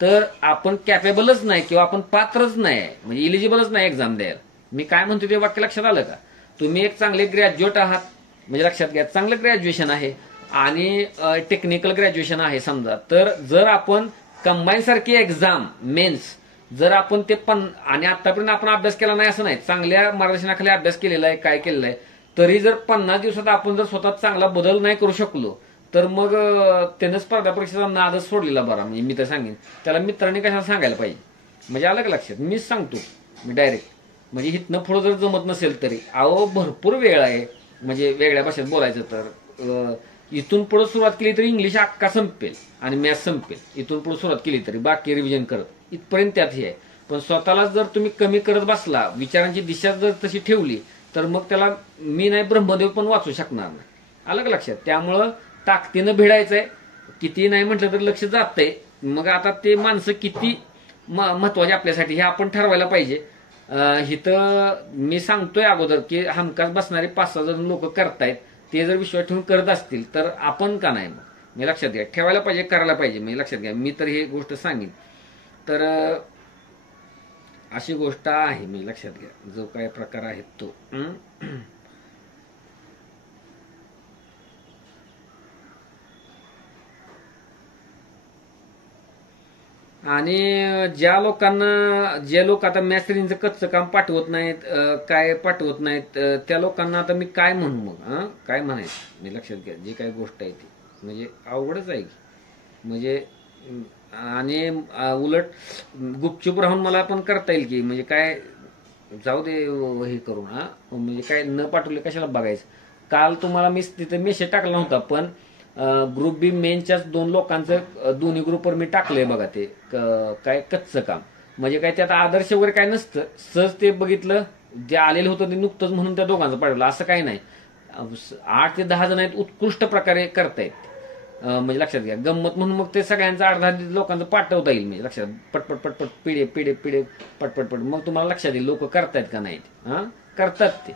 तर आपण कॅपेबलच नाही, किंवा आपण पात्रच नाही, म्हणजे इलिजिबलच नाही एक्झाम द्यायला. मी काय म्हणतो ते वाक्य लक्षात आलं का? तुम्ही एक चांगले ग्रॅज्युएट आहात, म्हणजे लक्षात घ्या, चांगलं ग्रॅज्युएशन आहे आणि टेक्निकल ग्रॅज्युएशन आहे समजा. तर जर आपण कंबाईन सारखी एक्झाम मेन्स जर आपण ते आणि आतापर्यंत आपण अभ्यास केला नाही असं नाही, चांगल्या मार्गदर्शनाखाली अभ्यास केलेला आहे, काय केलेलं आहे, तरी जर 50 दिवसात आपण जर स्वतः चांगला बदल नाही करू शकलो तर मग त्यानं स्पर्धा परीक्षेचा नादच सोडलेला बरा. म्हणजे मी तर सांगेन त्याला मित्रांनी कशाला सांगायला पाहिजे, म्हणजे आलं का लक्षात. मीच सांगतो मी डायरेक्ट, म्हणजे हिथनं पुढं जर जमत नसेल तरी भरपूर वेळ आहे, म्हणजे वेगळ्या भाषेत बोलायचं तर इथून पुढे सुरुवात केली तरी इंग्लिश अक्का संपेल आणि मॅथ्स संपेल. इथून पुढे सुरुवात केली तरी बाकी रिव्हिजन करत इथपर्यंत त्यात हे आहे. पण स्वतःला जर तुम्ही कमी करत बसला, विचारांची दिशा जर तशी ठेवली, तर मग त्याला मी नाही ब्रह्मदेव पण वाचू शकणार नाही. आलं का लक्षात. त्यामुळं ताकदीनं भिडायचंय, किती नाही म्हटलं तर लक्ष जातंय. मग आता ते माणसं किती महत्वाचे आपल्यासाठी हे आपण ठरवायला पाहिजे. इथं मी सांगतोय अगोदर की हमखास बसणारे 5-6 जण लोक करतायत, ते जर विश्वास ठेवून करत असतील तर आपण का नाही. मग मी लक्षात घ्या, ठेवायला पाहिजे, करायला पाहिजे. म्हणजे लक्षात घ्या, मी तर ही गोष्ट सांगेन. तर अशी गोष्ट आहे, मी लक्षात घ्या, जो काय प्रकार आहे तो. आणि जे लोक आता मॅथ्स रिजनिंगचं कच्चं काम पाठवत नाहीत, काय पाठवत नाहीत, त्या लोकांना आता मी काय म्हणू मग, काय म्हणायचं. मी लक्षात घ्या, जी काही गोष्ट आहे ती म्हणजे अवघडच आहे की, म्हणजे आणि उलट गुपचूप राहून मला पण करता येईल की, म्हणजे काय जाऊ दे हे करून, म्हणजे काय न पाठवले कशाला बघायचं. काल तुम्हाला मी तिथे मेसेज टाकला नव्हता, पण ग्रुप बी मेनच्याच 2 लोकांचं दोन्ही ग्रुपवर मी टाकलंय बघा. ते काय कच्चं काम, म्हणजे काय त्यात आदर्श वगैरे काय नसतं, सहज ते बघितलं, जे आलेलं होतं ते नुकतंच म्हणून त्या दोघांचं पाठवलं, असं काही नाही. 8 ते 10 जण आहेत, उत्कृष्ट प्रकारे करतायत. म्हणजे लक्षात घ्या, गंमत म्हणून मग ते सगळ्यांचं 8-10 लोकांचं पाठवता येईल. म्हणजे लक्षात, पटपट पटपट पिढे पटपट मग तुम्हाला लक्षात येईल लोक करतायत का नाहीत. करतात ते,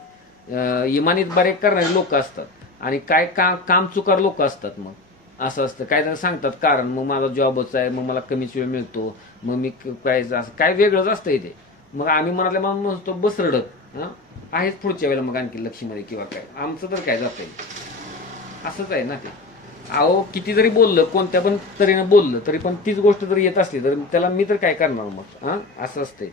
इमानीत बरे करणारे लोक असतात आणि काय काम चुकार लोक असतात. मग असं असतं, काय तर सांगतात कारण, मग माझा जॉबच आहे, मग मला कमीच वेळ मिळतो, मग मी काय वेगळंच असतं इथे. मग आम्ही मनातल्या मग म्हणतो बस रडत आहेच पुढच्या वेळेला, मग आणखी लक्ष्मीमध्ये किंवा काय आमचं तर काय जात असंच आहे ना ते. किती जरी बोललं, कोणत्या पण तरीनं बोललं तरी पण तीच गोष्ट जरी येत असली तर त्याला मी तर काय करणार मग. असं असतंय.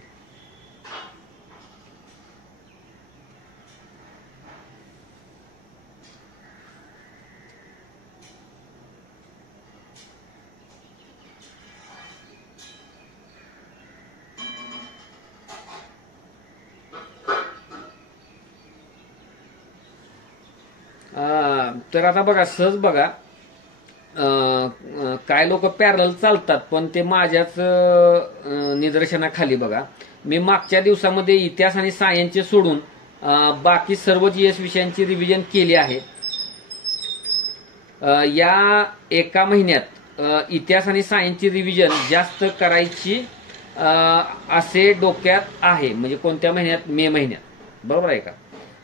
तर आता बघा, सहज बघा, काय लोक पॅरल चालतात, पण ते माझ्याच निदर्शनाखाली बघा, मी मागच्या दिवसामध्ये इतिहास आणि सायन्सचे सोडून बाकी सर्व जीएस विषयांची रिव्हिजन केली आहे. या एका महिन्यात इतिहास आणि सायन्सची रिव्हिजन जास्त करायची असे डोक्यात आहे. म्हणजे कोणत्या महिन्यात? मे महिन्यात. बरोबर आहे का?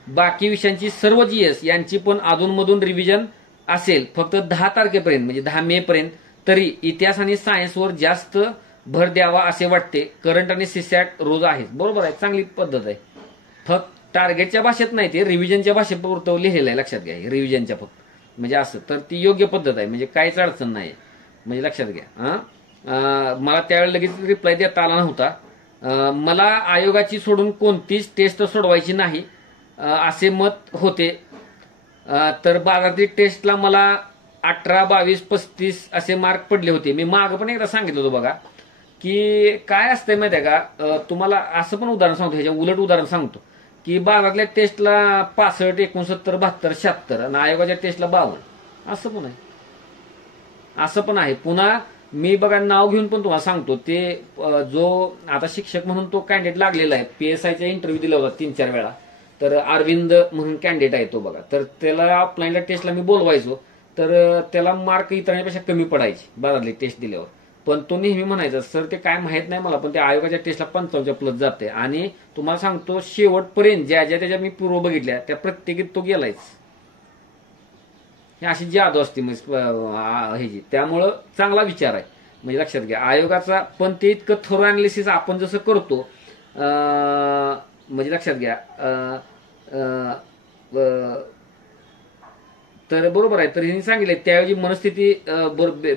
बाकी विषयांची सर्व जीएस यांची पण अधूनमधून रिव्हिजन असेल, फक्त 10 तारखेपर्यंत म्हणजे 10 मे पर्यंत. तरी इतिहास आणि सायन्सवर जास्त भर द्यावा असे वाटते. करंट आणि सीसॅट रोज आहेत. बरोबर आहे, चांगली पद्धत आहे. फक्त टार्गेटच्या भाषेत नाही, ते रिव्हिजनच्या भाषेपुरतं लिहिलेलं आहे, लक्षात घ्या. रिव्हिजनच्या फक्त म्हणजे असं तर ती योग्य पद्धत आहे, म्हणजे काहीच अडचण नाही, म्हणजे लक्षात घ्या. मला त्यावेळी लगेच रिप्लाय देता आला नव्हता. मला आयोगाची सोडून कोणतीच टेस्ट सोडवायची नाही असे मत होते. तर 12वी टेस्टला मला 18, 22, 35 असे मार्क पडले होते. मी मागं पण एकदा सांगितलं होतं बघा, की काय असतंय माहिती आहे का, तुम्हाला असं पण उदाहरण सांगतो, ह्याच्या उलट उदाहरण सांगतो, की 12वीतल्या टेस्टला 65, 69, 72, 76 आणि आयोगाच्या टेस्टला 52 असं पण आहे. असं पण आहे. पुन्हा मी बघा नाव घेऊन पण तुम्हाला सांगतो, ते जो आता शिक्षक म्हणून तो कॅन्डिडेट लागलेला आहे, PSIचा इंटरव्ह्यू दिला होता 3-4 वेळा. तर अरविंद म्हणून कॅन्डिडेट आहे तो बघा. तर त्याला ऑफलाईनला टेस्टला मी बोलवायचो, तर त्याला मार्क इतरांपेक्षा कमी पडायचे 12वी टेस्ट दिल्यावर. पण तो नेहमी म्हणायचा, सर ते काय माहित नाही मला, पण ते आयोगाच्या टेस्टला 55 प्लस जाते. आणि तुम्हाला सांगतो शेवटपर्यंत ज्या त्याच्या मी पूर्व बघितल्या त्या प्रत्येकीत तो गेलायच. ही अशी जादू असते ह्याची. त्यामुळं चांगला विचार आहे, म्हणजे लक्षात घ्या आयोगाचा. पण ते इतकं थोरो अनालिसिस आपण जसं करतो, म्हणजे लक्षात घ्या, तर बरोबर आहे. तर हिने सांगितले त्यावेळी मनस्थिती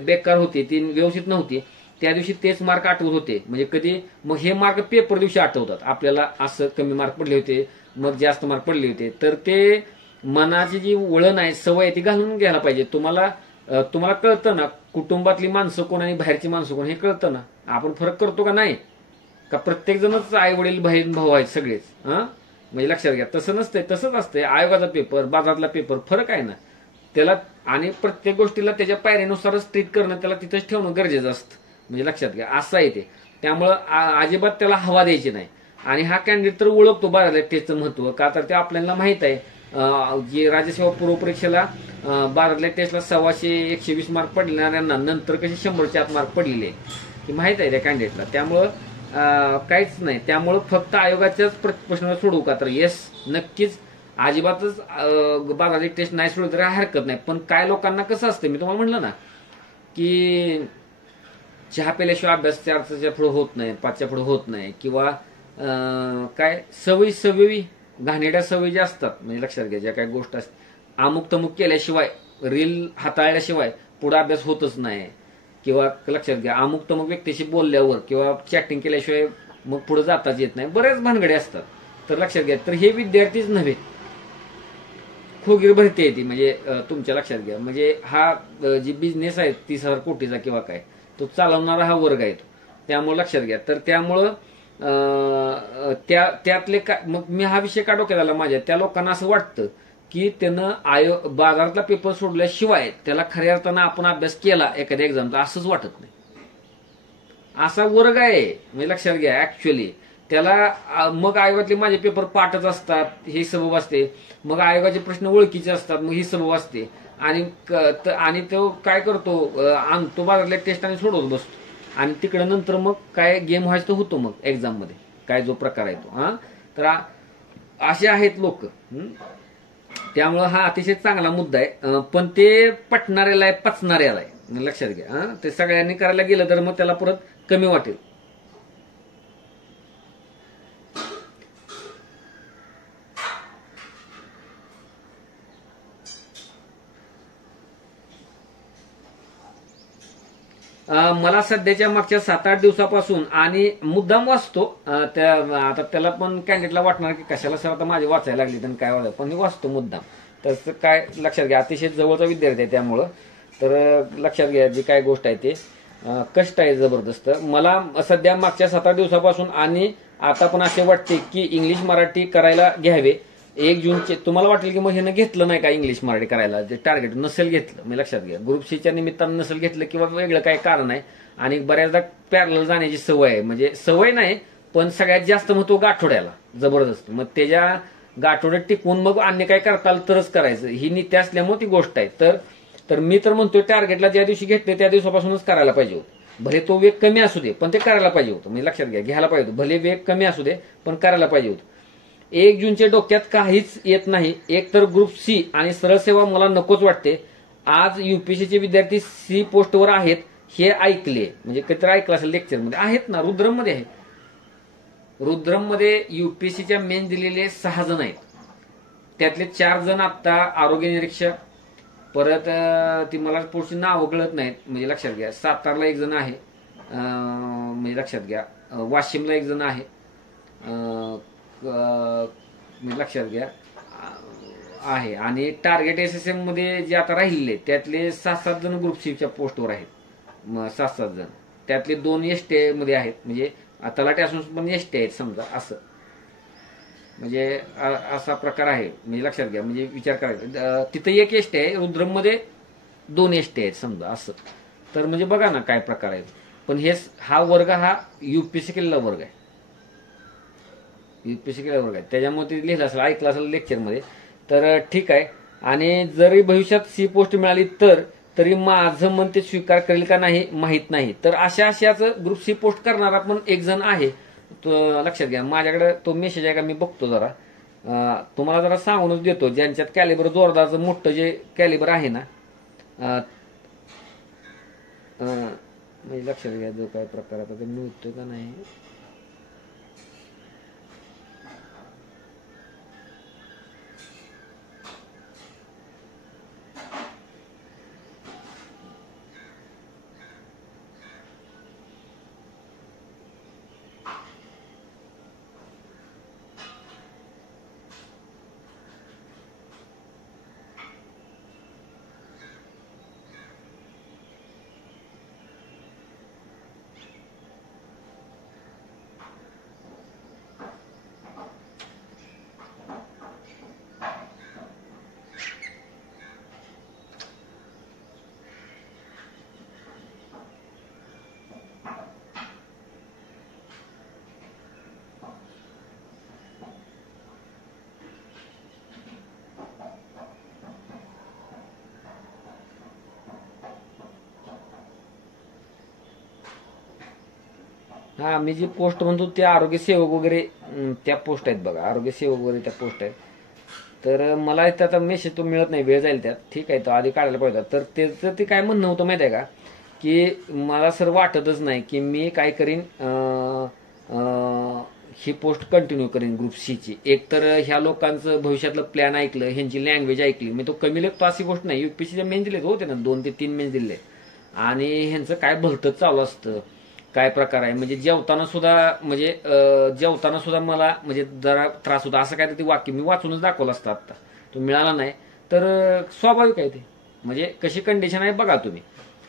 बेकार होती, ती व्यवस्थित नव्हती. त्या दिवशी तेच मार्क आठवत होते. म्हणजे कधी मग हे मार्क पेपर दिवशी आठवतात आपल्याला. असं कमी मार्क पडले होते, मग जास्त मार्क पडले होते. तर ते मनाची जी वळण आहे, सवय आहे, ती घालून घ्यायला पाहिजे. तुम्हाला कळतं ना कुटुंबातली माणसं कोण आणि बाहेरची माणसं कोण, हे कळतं ना. आपण फरक करतो का नाही? का प्रत्येक जणच आई वडील बहीण भाऊ आहेत सगळेच? म्हणजे लक्षात घ्या, तसं नसतंय. तसंच असतंय. आयोगाचा पेपर, बाजारातला पेपर, फरक आहे ना त्याला. आणि प्रत्येक गोष्टीला त्याच्या पायऱ्यानुसारच ट्रीट करणं, त्याला तिथंच ठेवणं गरजेचं असतं, म्हणजे लक्षात घ्या. असं आहे ते. त्यामुळं अजिबात त्याला हवा द्यायची नाही. आणि हा कॅन्डिडेट तर ओळखतो 12वी टेस्टचं महत्व, का तर ते आपल्याला माहित आहे. जे राज्यसेवा पूर्व परीक्षेला 12वी टेस्टला 120, 120 मार्क पडणाऱ्यांना नंतर कसे 100च्या आत मार्क पडलेले की माहित आहे त्या कॅन्डिडेटला. त्यामुळं काहीच नाही. त्यामुळं फक्त आयोगाच्याच प्रश्नाला सोडवू का, तर येस नक्कीच. अजिबातच 12वी टेस्ट नाही सोडली तरी हरकत नाही. पण काय लोकांना कसं असतं, मी तुम्हाला म्हणलं ना की चहा पेल्याशिवाय अभ्यास 4च्या पुढे होत नाही, 5च्या पुढे होत नाही, किंवा काय सवयी घाणेरड्या सवयी ज्या असतात, म्हणजे लक्षात घ्या, ज्या काही गोष्ट असतात अमुक तमुक केल्याशिवाय, रील हाताळल्याशिवाय पुढे अभ्यास होतच नाही. किंवा लक्षात घ्या अमुक तमुक व्यक्तीशी बोलल्यावर किंवा चॅटिंग केल्याशिवाय मग पुढे जाताच येत नाही, बरेच भानगडे असतात. तर लक्षात घ्या, तर हे विद्यार्थीच नव्हे, खोगीर भरती आहे ती. म्हणजे तुमच्या लक्षात घ्या, म्हणजे हा जी बिझनेस आहे 30,000 कोटीचा किंवा काय, तो चालवणारा हा वर्ग आहे. त्यामुळे लक्षात घ्या. तर त्यामुळं त्यातले मग मी हा विषय का डोक्यात आला माझ्या, त्या लोकांना असं वाटतं की त्यानं बाजारातला पेपर सोडल्याशिवाय त्याला खऱ्या अर्थानं आपण अभ्यास केला एखाद्या एक्झामचा, असंच वाटत नाही. असा वर्ग आहे, म्हणजे लक्षात घ्या. ऍक्च्युअली त्याला मग आयोगातले माझे पेपर पाठच असतात, हे सबब असते. मग आयोगाचे प्रश्न ओळखीचे असतात, मग ही सबब असते. आणि तो काय करतो, आणतो बाजारातल्या टेस्ट आणि सोडवत बसतो. आणि तिकडे नंतर मग काय गेम व्हायचं होतो मग एक्झाम मध्ये, काय जो प्रकार आहे तो. तर असे आहेत लोक. त्यामुळं हा अतिशय चांगला मुद्दा आहे. पण ते पटणाऱ्याला आहे, पचणाऱ्याला आहे, लक्षात घ्या. ते सगळ्यांनी करायला गेलं तर मग त्याला परत कमी वाटेल. मला सध्याच्या मागच्या 7-8 दिवसापासून आणि मुद्दाम वाचतो. आता त्याला पण कॅन्डिडेटला वाटणार की कशाला सर आता माझे वाचायला लागली तर काय वाटतं, पण मी वाचतो मुद्दाम. तर काय लक्षात घ्या, अतिशय जवळचा विद्यार्थी आहे त्यामुळं. तर लक्षात घ्या, जी काय गोष्ट आहे ते कष्ट आहे जबरदस्त. मला सध्या मागच्या 7-8 दिवसापासून आणि आता पण असे वाटते की इंग्लिश मराठी करायला घ्यावे. 1 जूनचे तुम्हाला वाटेल की मग ह्यानं घेतलं नाही का इंग्लिश मराठी करायला, जे टार्गेट नसेल घेतलं, मी लक्षात घ्या ग्रुप सीच्या निमित्तानं नसेल घेतलं किंवा वेगळं काही कारण आहे. आणि बऱ्याचदा पॅरलल जाण्याची सवय आहे, म्हणजे सवय नाही पण सगळ्यात जास्त महत्व गाठोड्याला जबरदस्त. मग त्याच्या गाठोड्यात टिकून मग अन्य काय करता आलं तरच करायचं, ही नीती असल्यामुळे ती गोष्ट आहे. तर मी तर म्हणतोय टार्गेटला ज्या दिवशी घेतले त्या दिवसापासूनच करायला पाहिजे होतं. भले तो वेग कमी असू दे पण ते करायला पाहिजे होतं, म्हणजे लक्षात घ्यायला पाहिजे होतं. भले वेग कमी असू दे पण करायला पाहिजे होतं. 1 जूनच्या डोक्यात काहीच येत नाही. एक तर ग्रुप सी आणि सरळ सेवा मला नकोच वाटते. आज युपीएससीचे विद्यार्थी सी पोस्टवर आहेत हे ऐकले, म्हणजे कधीतरी ऐकलं असेल लेक्चरमध्ये, आहेत ना, रुद्रममध्ये आहे. रुद्रममध्ये युपीएससीच्या मेन दिलेले 6 जण आहेत. त्यातले 4 जण आता आरोग्य निरीक्षक, परत ती मला पुढची नावं कळत नाहीत, म्हणजे लक्षात घ्या. सातारला 1 जण आहे, म्हणजे लक्षात घ्या. वाशिमला 1 जण आहे, म्हणजे लक्षात घ्या आहे. आणि टार्गेट एसएसएम मध्ये जे आता राहिले त्यातले 6-7 जण ग्रुप सीच्या पोस्टवर आहेत. 7-7 जण, त्यातले 2 एसटी मध्ये आहेत, म्हणजे तलाठी असून पण एसटी आहेत समजा, असं म्हणजे असा प्रकार आहे. म्हणजे लक्षात घ्या, म्हणजे विचार करायचा. तिथं 1 एसटी आहे, रुद्रममध्ये 2 एसटी आहेत समजा, असं. तर म्हणजे बघा ना काय प्रकार आहे. पण हा वर्ग हा युपीएससी केलेला वर्ग आहे, युपीएससी केलेला वर्ग आहे. त्याच्यामुळे ते लिहिलं असेल, ऐकलं असेल लेक्चरमध्ये, तर ठीक आहे. आणि जरी भविष्यात सी पोस्ट मिळाली तरी माझं मन ते स्वीकार करेल का नाही माहीत नाही. तर अशाच ग्रुप सी पोस्ट करणारा पण 1 जण आहे, तो लक्षात घ्या. माझ्याकडे तो मेसेज आहे का, मी बघतो जरा, तुम्हाला जरा सांगूनच देतो. ज्यांच्यात कॅलिबर जोरदारचं मोठं जे कॅलिबर आहे ना, म्हणजे लक्षात घ्या जो काय प्रकार आता ते मिळतोय का नाही. हा, मी जी पोस्ट म्हणतो ते आरोग्य सेवक वगैरे त्या पोस्ट आहेत बघा, आरोग्य सेवक वगैरे त्या पोस्ट आहेत. तर मला त्याचा मेसेज तो मिळत नाही, वेळ जाईल त्यात, ठीक आहे, तो आधी काढायला पाहिजे. तर त्याचं ते काय म्हणणं होतं माहिती आहे का, की मला सर वाटतच नाही की मी काय करीन, ही पोस्ट कंटिन्यू करीन ग्रुप सीची. एक तर ह्या लोकांचं भविष्यातलं प्लॅन ऐकलं, ह्यांची लँग्वेज ऐकली, मी तो कमी लेखतो अशी गोष्ट नाही. युपीसीच्या मेन दिले होते ना, 2 ते 3 मेन दिले, आणि ह्यांचं काय भलतंच चालू असतं, काय प्रकार आहे. म्हणजे जेवताना सुद्धा मला म्हणजे जरा त्रास होता, असं काय ते वाक्य मी वाचूनच दाखवलं असतं. आता तो मिळाला नाही तर स्वाभाविक आहे ते, म्हणजे कशी कंडिशन आहे बघा तुम्ही.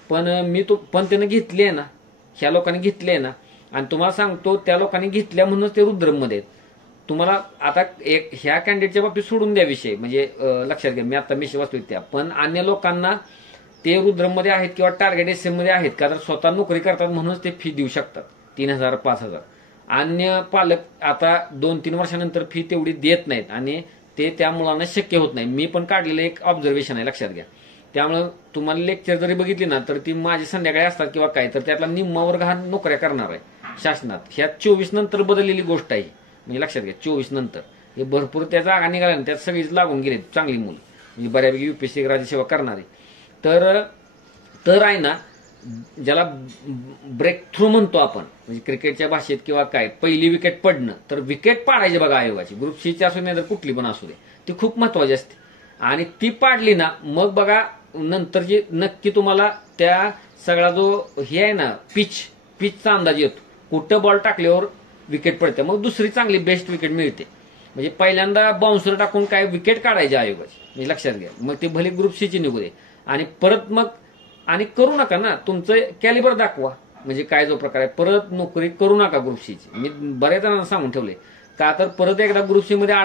पण त्यानं घेतली आहे ना, ह्या लोकांनी घेतली आहे ना, आणि तुम्हाला सांगतो त्या लोकांनी घेतल्या म्हणूनच ते रुद्रममध्ये आहेत. तुम्हाला आता ह्या कॅन्डिडेटच्या बाबतीत सोडून द्या विषय, म्हणजे लक्षात घ्या, मी आता विषय वाचतोय त्या, पण अन्य लोकांना ते रुद्रममध्ये आहेत किंवा टार्गेट एसएम मध्ये आहेत का, तर स्वतः नोकरी करतात म्हणूनच ते फी देऊ शकतात, 3,000 5,000. अन्य पालक आता 2-3 वर्षानंतर फी तेवढी देत नाहीत, आणि ते त्या मुलांना शक्य होत नाही. मी पण काढलेलं एक ऑब्झर्वेशन आहे, लक्षात घ्या. त्यामुळे तुम्हाला लेक्चर जरी बघितली ना, तर ती माझी संध्याकाळी असतात किंवा काय, तर त्यातला निम्मा वर्ग हा नोकऱ्या करणार आहे शासनात. ह्या 24 नंतर बदललेली गोष्ट आहे, म्हणजे लक्षात घ्या. 24 नंतर हे भरपूर त्या जागा निघाल्या, त्यात सगळीच लागून गेले चांगली मुलं, म्हणजे बऱ्यापैकी युपीएससी राज्यसेवा करणारी. तर आहे ना, ज्याला ब्रेक थ्रू म्हणतो आपण, म्हणजे क्रिकेटच्या भाषेत किंवा काय, पहिली विकेट पडणं, तर विकेट पाडायची बघा आयोगाची, ग्रुप सीची असू नाही तर कुठली पण असू दे, ती खूप महत्वाची असते. आणि ती पाडली ना, मग बघा नंतर जे नक्की तुम्हाला त्या सगळा जो हे आहे ना, पिचचा अंदाज येतो, कुठं बॉल टाकल्यावर विकेट पडते, मग दुसरी चांगली बेस्ट विकेट मिळते. म्हणजे पहिल्यांदा बाउन्सर टाकून काय विकेट काढायची आयोगाची, म्हणजे लक्षात घ्या. मग ते भले ग्रुप सीची निघू दे, आणि परत मग आणि करू नका ना, तुमचं कॅलिबर दाखवा, म्हणजे काय जो प्रकार आहे. परत नोकरी करू नका ग्रुप सीची, मी बऱ्याच जणांना सांगून ठेवले. का तर परत एकदा ग्रुप सी मध्ये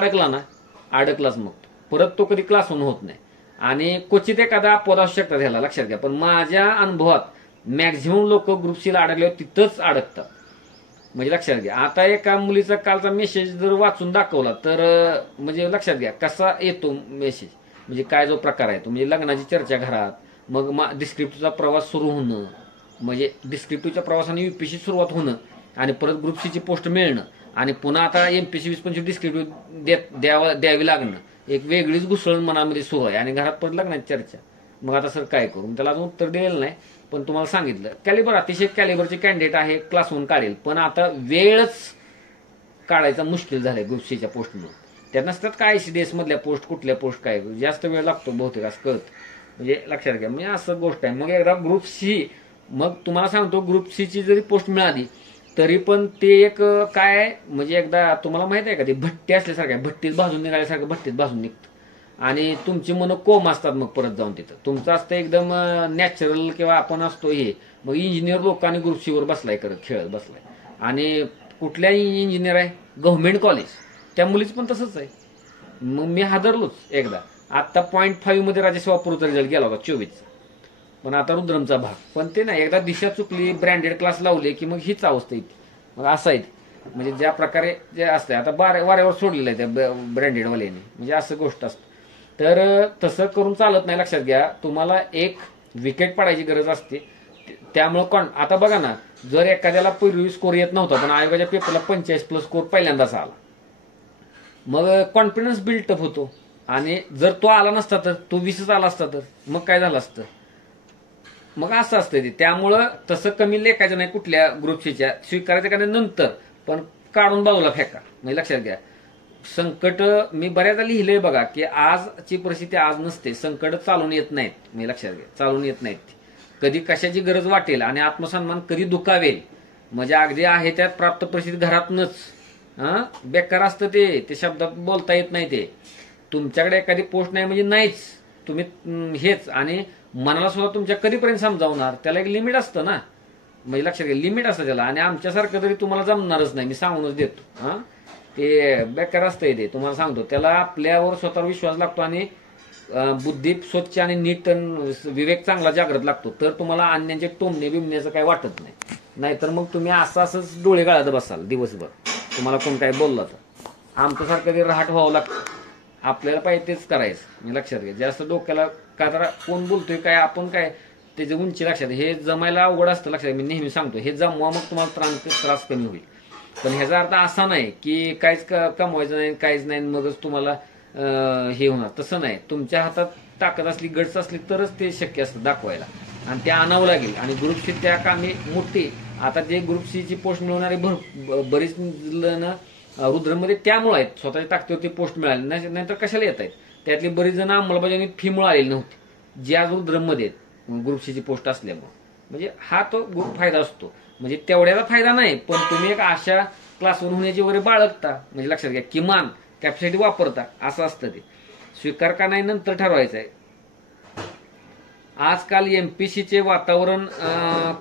अडकलाच मग परत तो कधी क्लास होत नाही, आणि क्वचित एखादा अपवाद असू शकतात, ह्याला लक्षात घ्या. पण माझ्या अनुभवात मॅक्झिमम लोक ग्रुप सीला अडकल्यावर तिथंच अडकतात, म्हणजे लक्षात घ्या. आता एका मुलीचा कालचा मेसेज जर वाचून दाखवला तर म्हणजे लक्षात घ्या कसा येतो मेसेज, म्हणजे काय जो प्रकार आहे तो, म्हणजे लग्नाची चर्चा घरात, मग डिस्क्रिप्टिव्हचा प्रवास सुरू होणं, म्हणजे डिस्क्रिप्टिव्हच्या प्रवासाने युपीएससी सुरुवात होणं आणि परत ग्रुप सीची पोस्ट मिळणं आणि पुन्हा आता एमपीएससी 2025 डिस्क्रिप्टिव्ह द्यावी लागणं, एक वेगळीच घुसळण मनामध्ये सुरू आहे आणि घरात परत लागण्याची चर्चा. मग आता सर काय करू? त्याला अजून उत्तर दिलेलं नाही, पण तुम्हाला सांगितलं कॅलिबर अतिशय कॅलिबरचे कॅन्डिडेट आहे, क्लास 1 काढेल, पण आता वेळच काढायचा मुश्किल झालाय ग्रुप सीच्या पोस्टमुळे. त्यात नसतात काय आयसीडीएस मधल्या पोस्ट, कुठल्या पोस्ट काय जास्त वेळ लागतो बहुतेक असं कळत, म्हणजे लक्षात घ्या. म्हणजे असं गोष्ट आहे. मग एकदा ग्रुप सी, मग तुम्हाला सांगतो ग्रुप सीची जरी पोस्ट मिळाली तरी पण ते एक काय म्हणजे एकदा तुम्हाला माहित आहे का, ते भट्टी असल्यासारखं भट्टीत भाजून निघाल्यासारखं भट्टीत भाजून निघतं आणि तुमची मनं कोम असतात. मग परत जाऊन तिथं तुमचं असतं एकदम नॅचरल किंवा आपण असतो हे. मग इंजिनियर लोकांनी ग्रुप सीवर बसलाय करत खेळत बसलाय आणि कुठल्याही इंजिनियर आहे गव्हर्नमेंट कॉलेज, त्या मुलीच पण तसंच आहे. मग मी हादरलोच एकदा. आता 0.5 मध्ये राजेशवापूरचा रिझल्ट गेला होता 24, पण आता रुद्रमचा भाग. पण ते नाही, एकदा दिशा चुकली, ब्रँडेड क्लास लावले की मग हीच अवस्था येते. मग असं आहे म्हणजे ज्या प्रकारे जे असते आता वाऱ्यावर सोडलेलं आहे त्या ब्रँडेडवाल्याने, म्हणजे असं गोष्ट असते. तर तसं करून चालत नाही. लक्षात घ्या, तुम्हाला एक विकेट पडायची गरज असते. त्यामुळं आता बघा ना, जर एखाद्याला पूर्वी स्कोर येत नव्हता पण आयोगाच्या पेपरला 45+ स्कोर पहिल्यांदाच आला, मग कॉन्फिडन्स बिल्टअप होतो. आणि जर तो आला नसता तर, तो 20च आला असता तर मग काय झालं असतं. मग असं असतं ते. त्यामुळं तसं कमी लेखायचं नाही कुठल्या ग्रुपसीच्या, स्वीकारायचं का नंतर, पण काढून बाजूला फेका. म्हणजे लक्षात घ्या, संकट मी बऱ्याचदा लिहिलंय बघा की आजची परिस्थिती आज नसते, संकट चालून येत नाहीत. म्हणजे लक्षात घ्या, चालून येत नाहीत. कधी कशाची गरज वाटेल आणि आत्मसन्मान कधी दुखावेल, म्हणजे अगदी आहे त्यात प्राप्त परिस्थिती घरातूनच बेकार असतं ते शब्दात बोलता येत नाही. ते तुमच्याकडे एखादी पोस्ट नाही म्हणजे नाहीच, तुम्ही हेच. आणि मनाला सुद्धा तुमच्या कधीपर्यंत समजावणार, त्याला एक लिमिट असतं ना. म्हणजे लक्षात घ्या, लिमिट असतं त्याला. आणि आमच्यासारखं तरी तुम्हाला जमणारच नाही, मी सांगूनच देतो. ते बेकार असतंय ते, तुम्हाला सांगतो. त्याला आपल्यावर स्वतःवर विश्वास लागतो आणि बुद्धी स्वच्छ आणि नीट, विवेक चांगला जागृत लागतो, तर तुम्हाला अन्यांचे टोमणे बिमण्याचं काही वाटत नाही. नाहीतर मग तुम्ही असंच डोळे गाळत बसाल दिवसभर, तुम्हाला कोण काय बोललं तर. आमच्यासारखं ते राहट व्हावं लागतं. आपल्याला पाहिजे तेच करायचं. म्हणजे लक्षात घ्या, जास्त डोक्याला काय तर कोण बोलतोय काय, आपण काय, त्याची उंची लक्षात, हे जमायला अवघड असतं. लक्षात, मी नेहमी सांगतो, हे जमवा मग तुम्हाला त्रास कमी होईल. पण ह्याचा अर्थ असा नाही की काहीच कमवायचं नाही, काहीच नाही, मगच तुम्हाला हे होणार. तसं नाही. तुमच्या हातात ताकद असली, गट्स असली तरच ते शक्य असतं दाखवायला, आणि ते आणावं लागेल. आणि ग्रुप सी त्या कामी मोठी, आता जे ग्रुप सीची पोस्ट मिळवणारे बरीच जण रुद्रमध्ये त्यामुळे आहेत, स्वतःच्या ताकदीवरती पोस्ट मिळाली, नाहीतर कशाला येत आहेत. त्यातली बरीच जण अंमलबजावणी फीमुळे आलेली नव्हती, जी आज रुद्रमध्ये आहेत ग्रुप सीची पोस्ट असल्यामुळे. म्हणजे हा तो ग्रुप फायदा असतो. म्हणजे तेवढ्याचा फायदा नाही, पण तुम्ही एक आशा क्लासवर होण्याची वगैरे बाळगता. म्हणजे लक्षात घ्या, किमान कॅपॅसिटी वापरता, असं असतं ते. स्वीकार का नाही नंतर ठरवायचं आहे. आजकाल एमपीसीचे वातावरण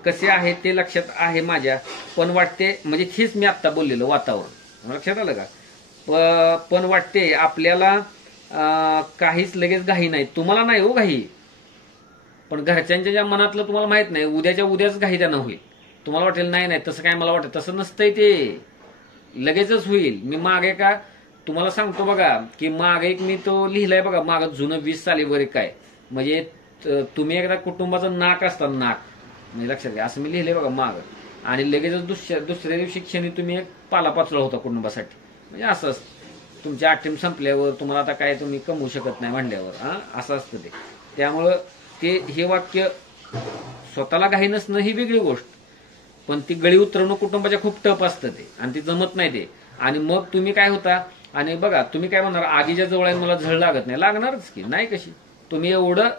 कसे आहे ते लक्षात आहे माझ्या, पण वाटते म्हणजे हेच मी आत्ता बोललेलं वातावरण लक्षात आलं का. पण वाटते आपल्याला काहीच लगेच घाई नाही. तुम्हाला नाही हो घाई, पण घरच्यांच्या ज्या मनातलं तुम्हाला माहित नाही, उद्याच्या उद्याच घाई त्यांना होईल. तुम्हाला वाटेल नाही नाही तसं काय मला वाटतं, तसं नसतंय ते, लगेचच होईल. मी मागे का तुम्हाला सांगतो बघा, की मागे एक मी तो लिहिलाय बघा, मागं जुनं 20 साली वगैरे काय, म्हणजे तुम्ही एकदा कुटुंबाचं नाक असता, नाक, म्हणजे लक्षात घ्या, असं मी लिहिलंय बघा मागं. आणि लगेचच दुसऱ्या दिवशी क्षणी तुम्ही एक पालापाचोळा होता कुटुंबासाठी. म्हणजे असं असतं. तुमच्या अटेम्प्ट संपल्यावर तुम्हाला आता काय तुम्ही कमवू शकत नाही म्हणल्यावर, असं असतं ते. त्यामुळं ते हे वाक्य, स्वतःला घाई नसणं ही वेगळी गोष्ट, पण ती गळी उतरवणं कुटुंबाच्या खूप टफ असतं ते, आणि ती जमत नाही ते. आणि मग तुम्ही काय होता, आणि बघा तुम्ही काय म्हणणार, आगीच्या जवळ आहे मला झळ लागत नाही, लागणारच की नाही. कशी तुम्ही एवढं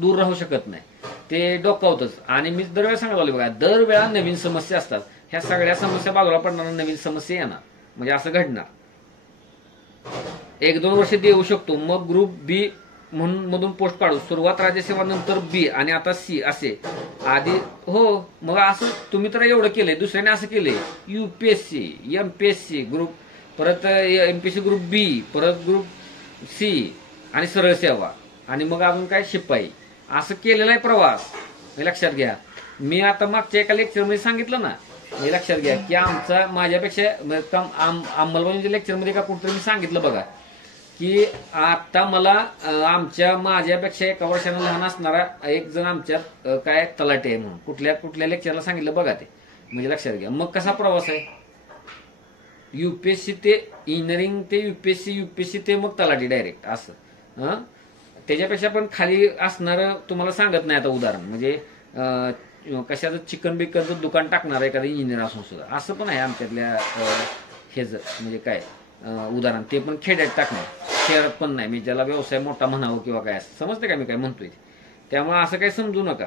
दूर राहू शकत नाही, ते डोकावतच. आणि मी दरवेळेला सांगायला बघा, दरवेळा नवीन समस्या असतात. ह्या सगळ्या समस्या बाजूला पडणार, नवीन समस्या येणार, म्हणजे असं घडणार. 1-2 वर्ष देऊ शकतो, मग ग्रुप बी म्हणून मधून पोस्ट काढू, सुरुवात राज्यसेवा, नंतर बी, आणि आता सी असे आधी. हो, मग असं तुम्ही तर एवढं केलंय, दुसऱ्याने असं केलंय, युपीएससी, एमपीएससी ग्रुप, परत एमपीएससी ग्रुप बी, परत ग्रुप सी, आणि सरळ सेवा, आणि मग अजून काय शिपाई, असं केलेला आहे प्रवास. हे लक्षात घ्या. मी आता मागच्या एका लेक्चरमध्ये सांगितलं ना, हे लक्षात घ्या की आमचा माझ्यापेक्षा अंमलबजावणीच्या लेक्चरमध्ये का कुठतरी मी सांगितलं बघा की आता मला माझ्यापेक्षा एका वर्षानं लहान असणारा एक जण आमच्यात काय तलाठी आहे म्हणून कुठल्या कुठल्या लेक्चरला सांगितलं बघा ते, म्हणजे लक्षात घ्या. मग कसा प्रवास आहे, युपीएससी ते इंजिनिअरिंग ते यूपीएससी ते मग तलाठी डायरेक्ट असं. त्याच्यापेक्षा पण खाली असणारं तुम्हाला सांगत नाही आता उदाहरण, म्हणजे कशाचं चिकन बिकनचं दुकान टाकणार एखादं इंजिनियर असून सुद्धा असं पण आहे आमच्यातल्या हेच, म्हणजे काय उदाहरण ते पण खेड्यात टाकणार, शहरात पण नाही, मी ज्याला व्यवसाय मोठा म्हणावं किंवा काय असं समजते का मी काय म्हणतोय. त्यामुळे असं काही समजू नका.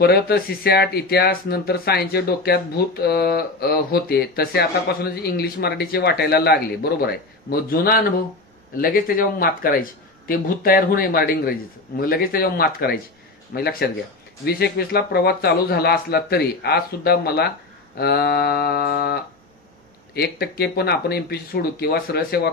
परत सीसॅट इतिहास नंतर सायन्सचे डोक्यात भूत होते तसे आतापासूनच इंग्लिश मराठीचे वाटायला लागले. बरोबर आहे. मग जुना अनुभव लगेच त्याच्यावर मात करायची, ते भूत तयार होऊ नये मराठी इंग्रजीचं, मग लगेच त्याच्यावर मात करायची. म्हणजे लक्षात घ्या 2021 ला प्रवास चालू झाला असला तरी आज सुद्धा मला 1% पण आपण एमपीसी सोडू किंवा सरळ सेवा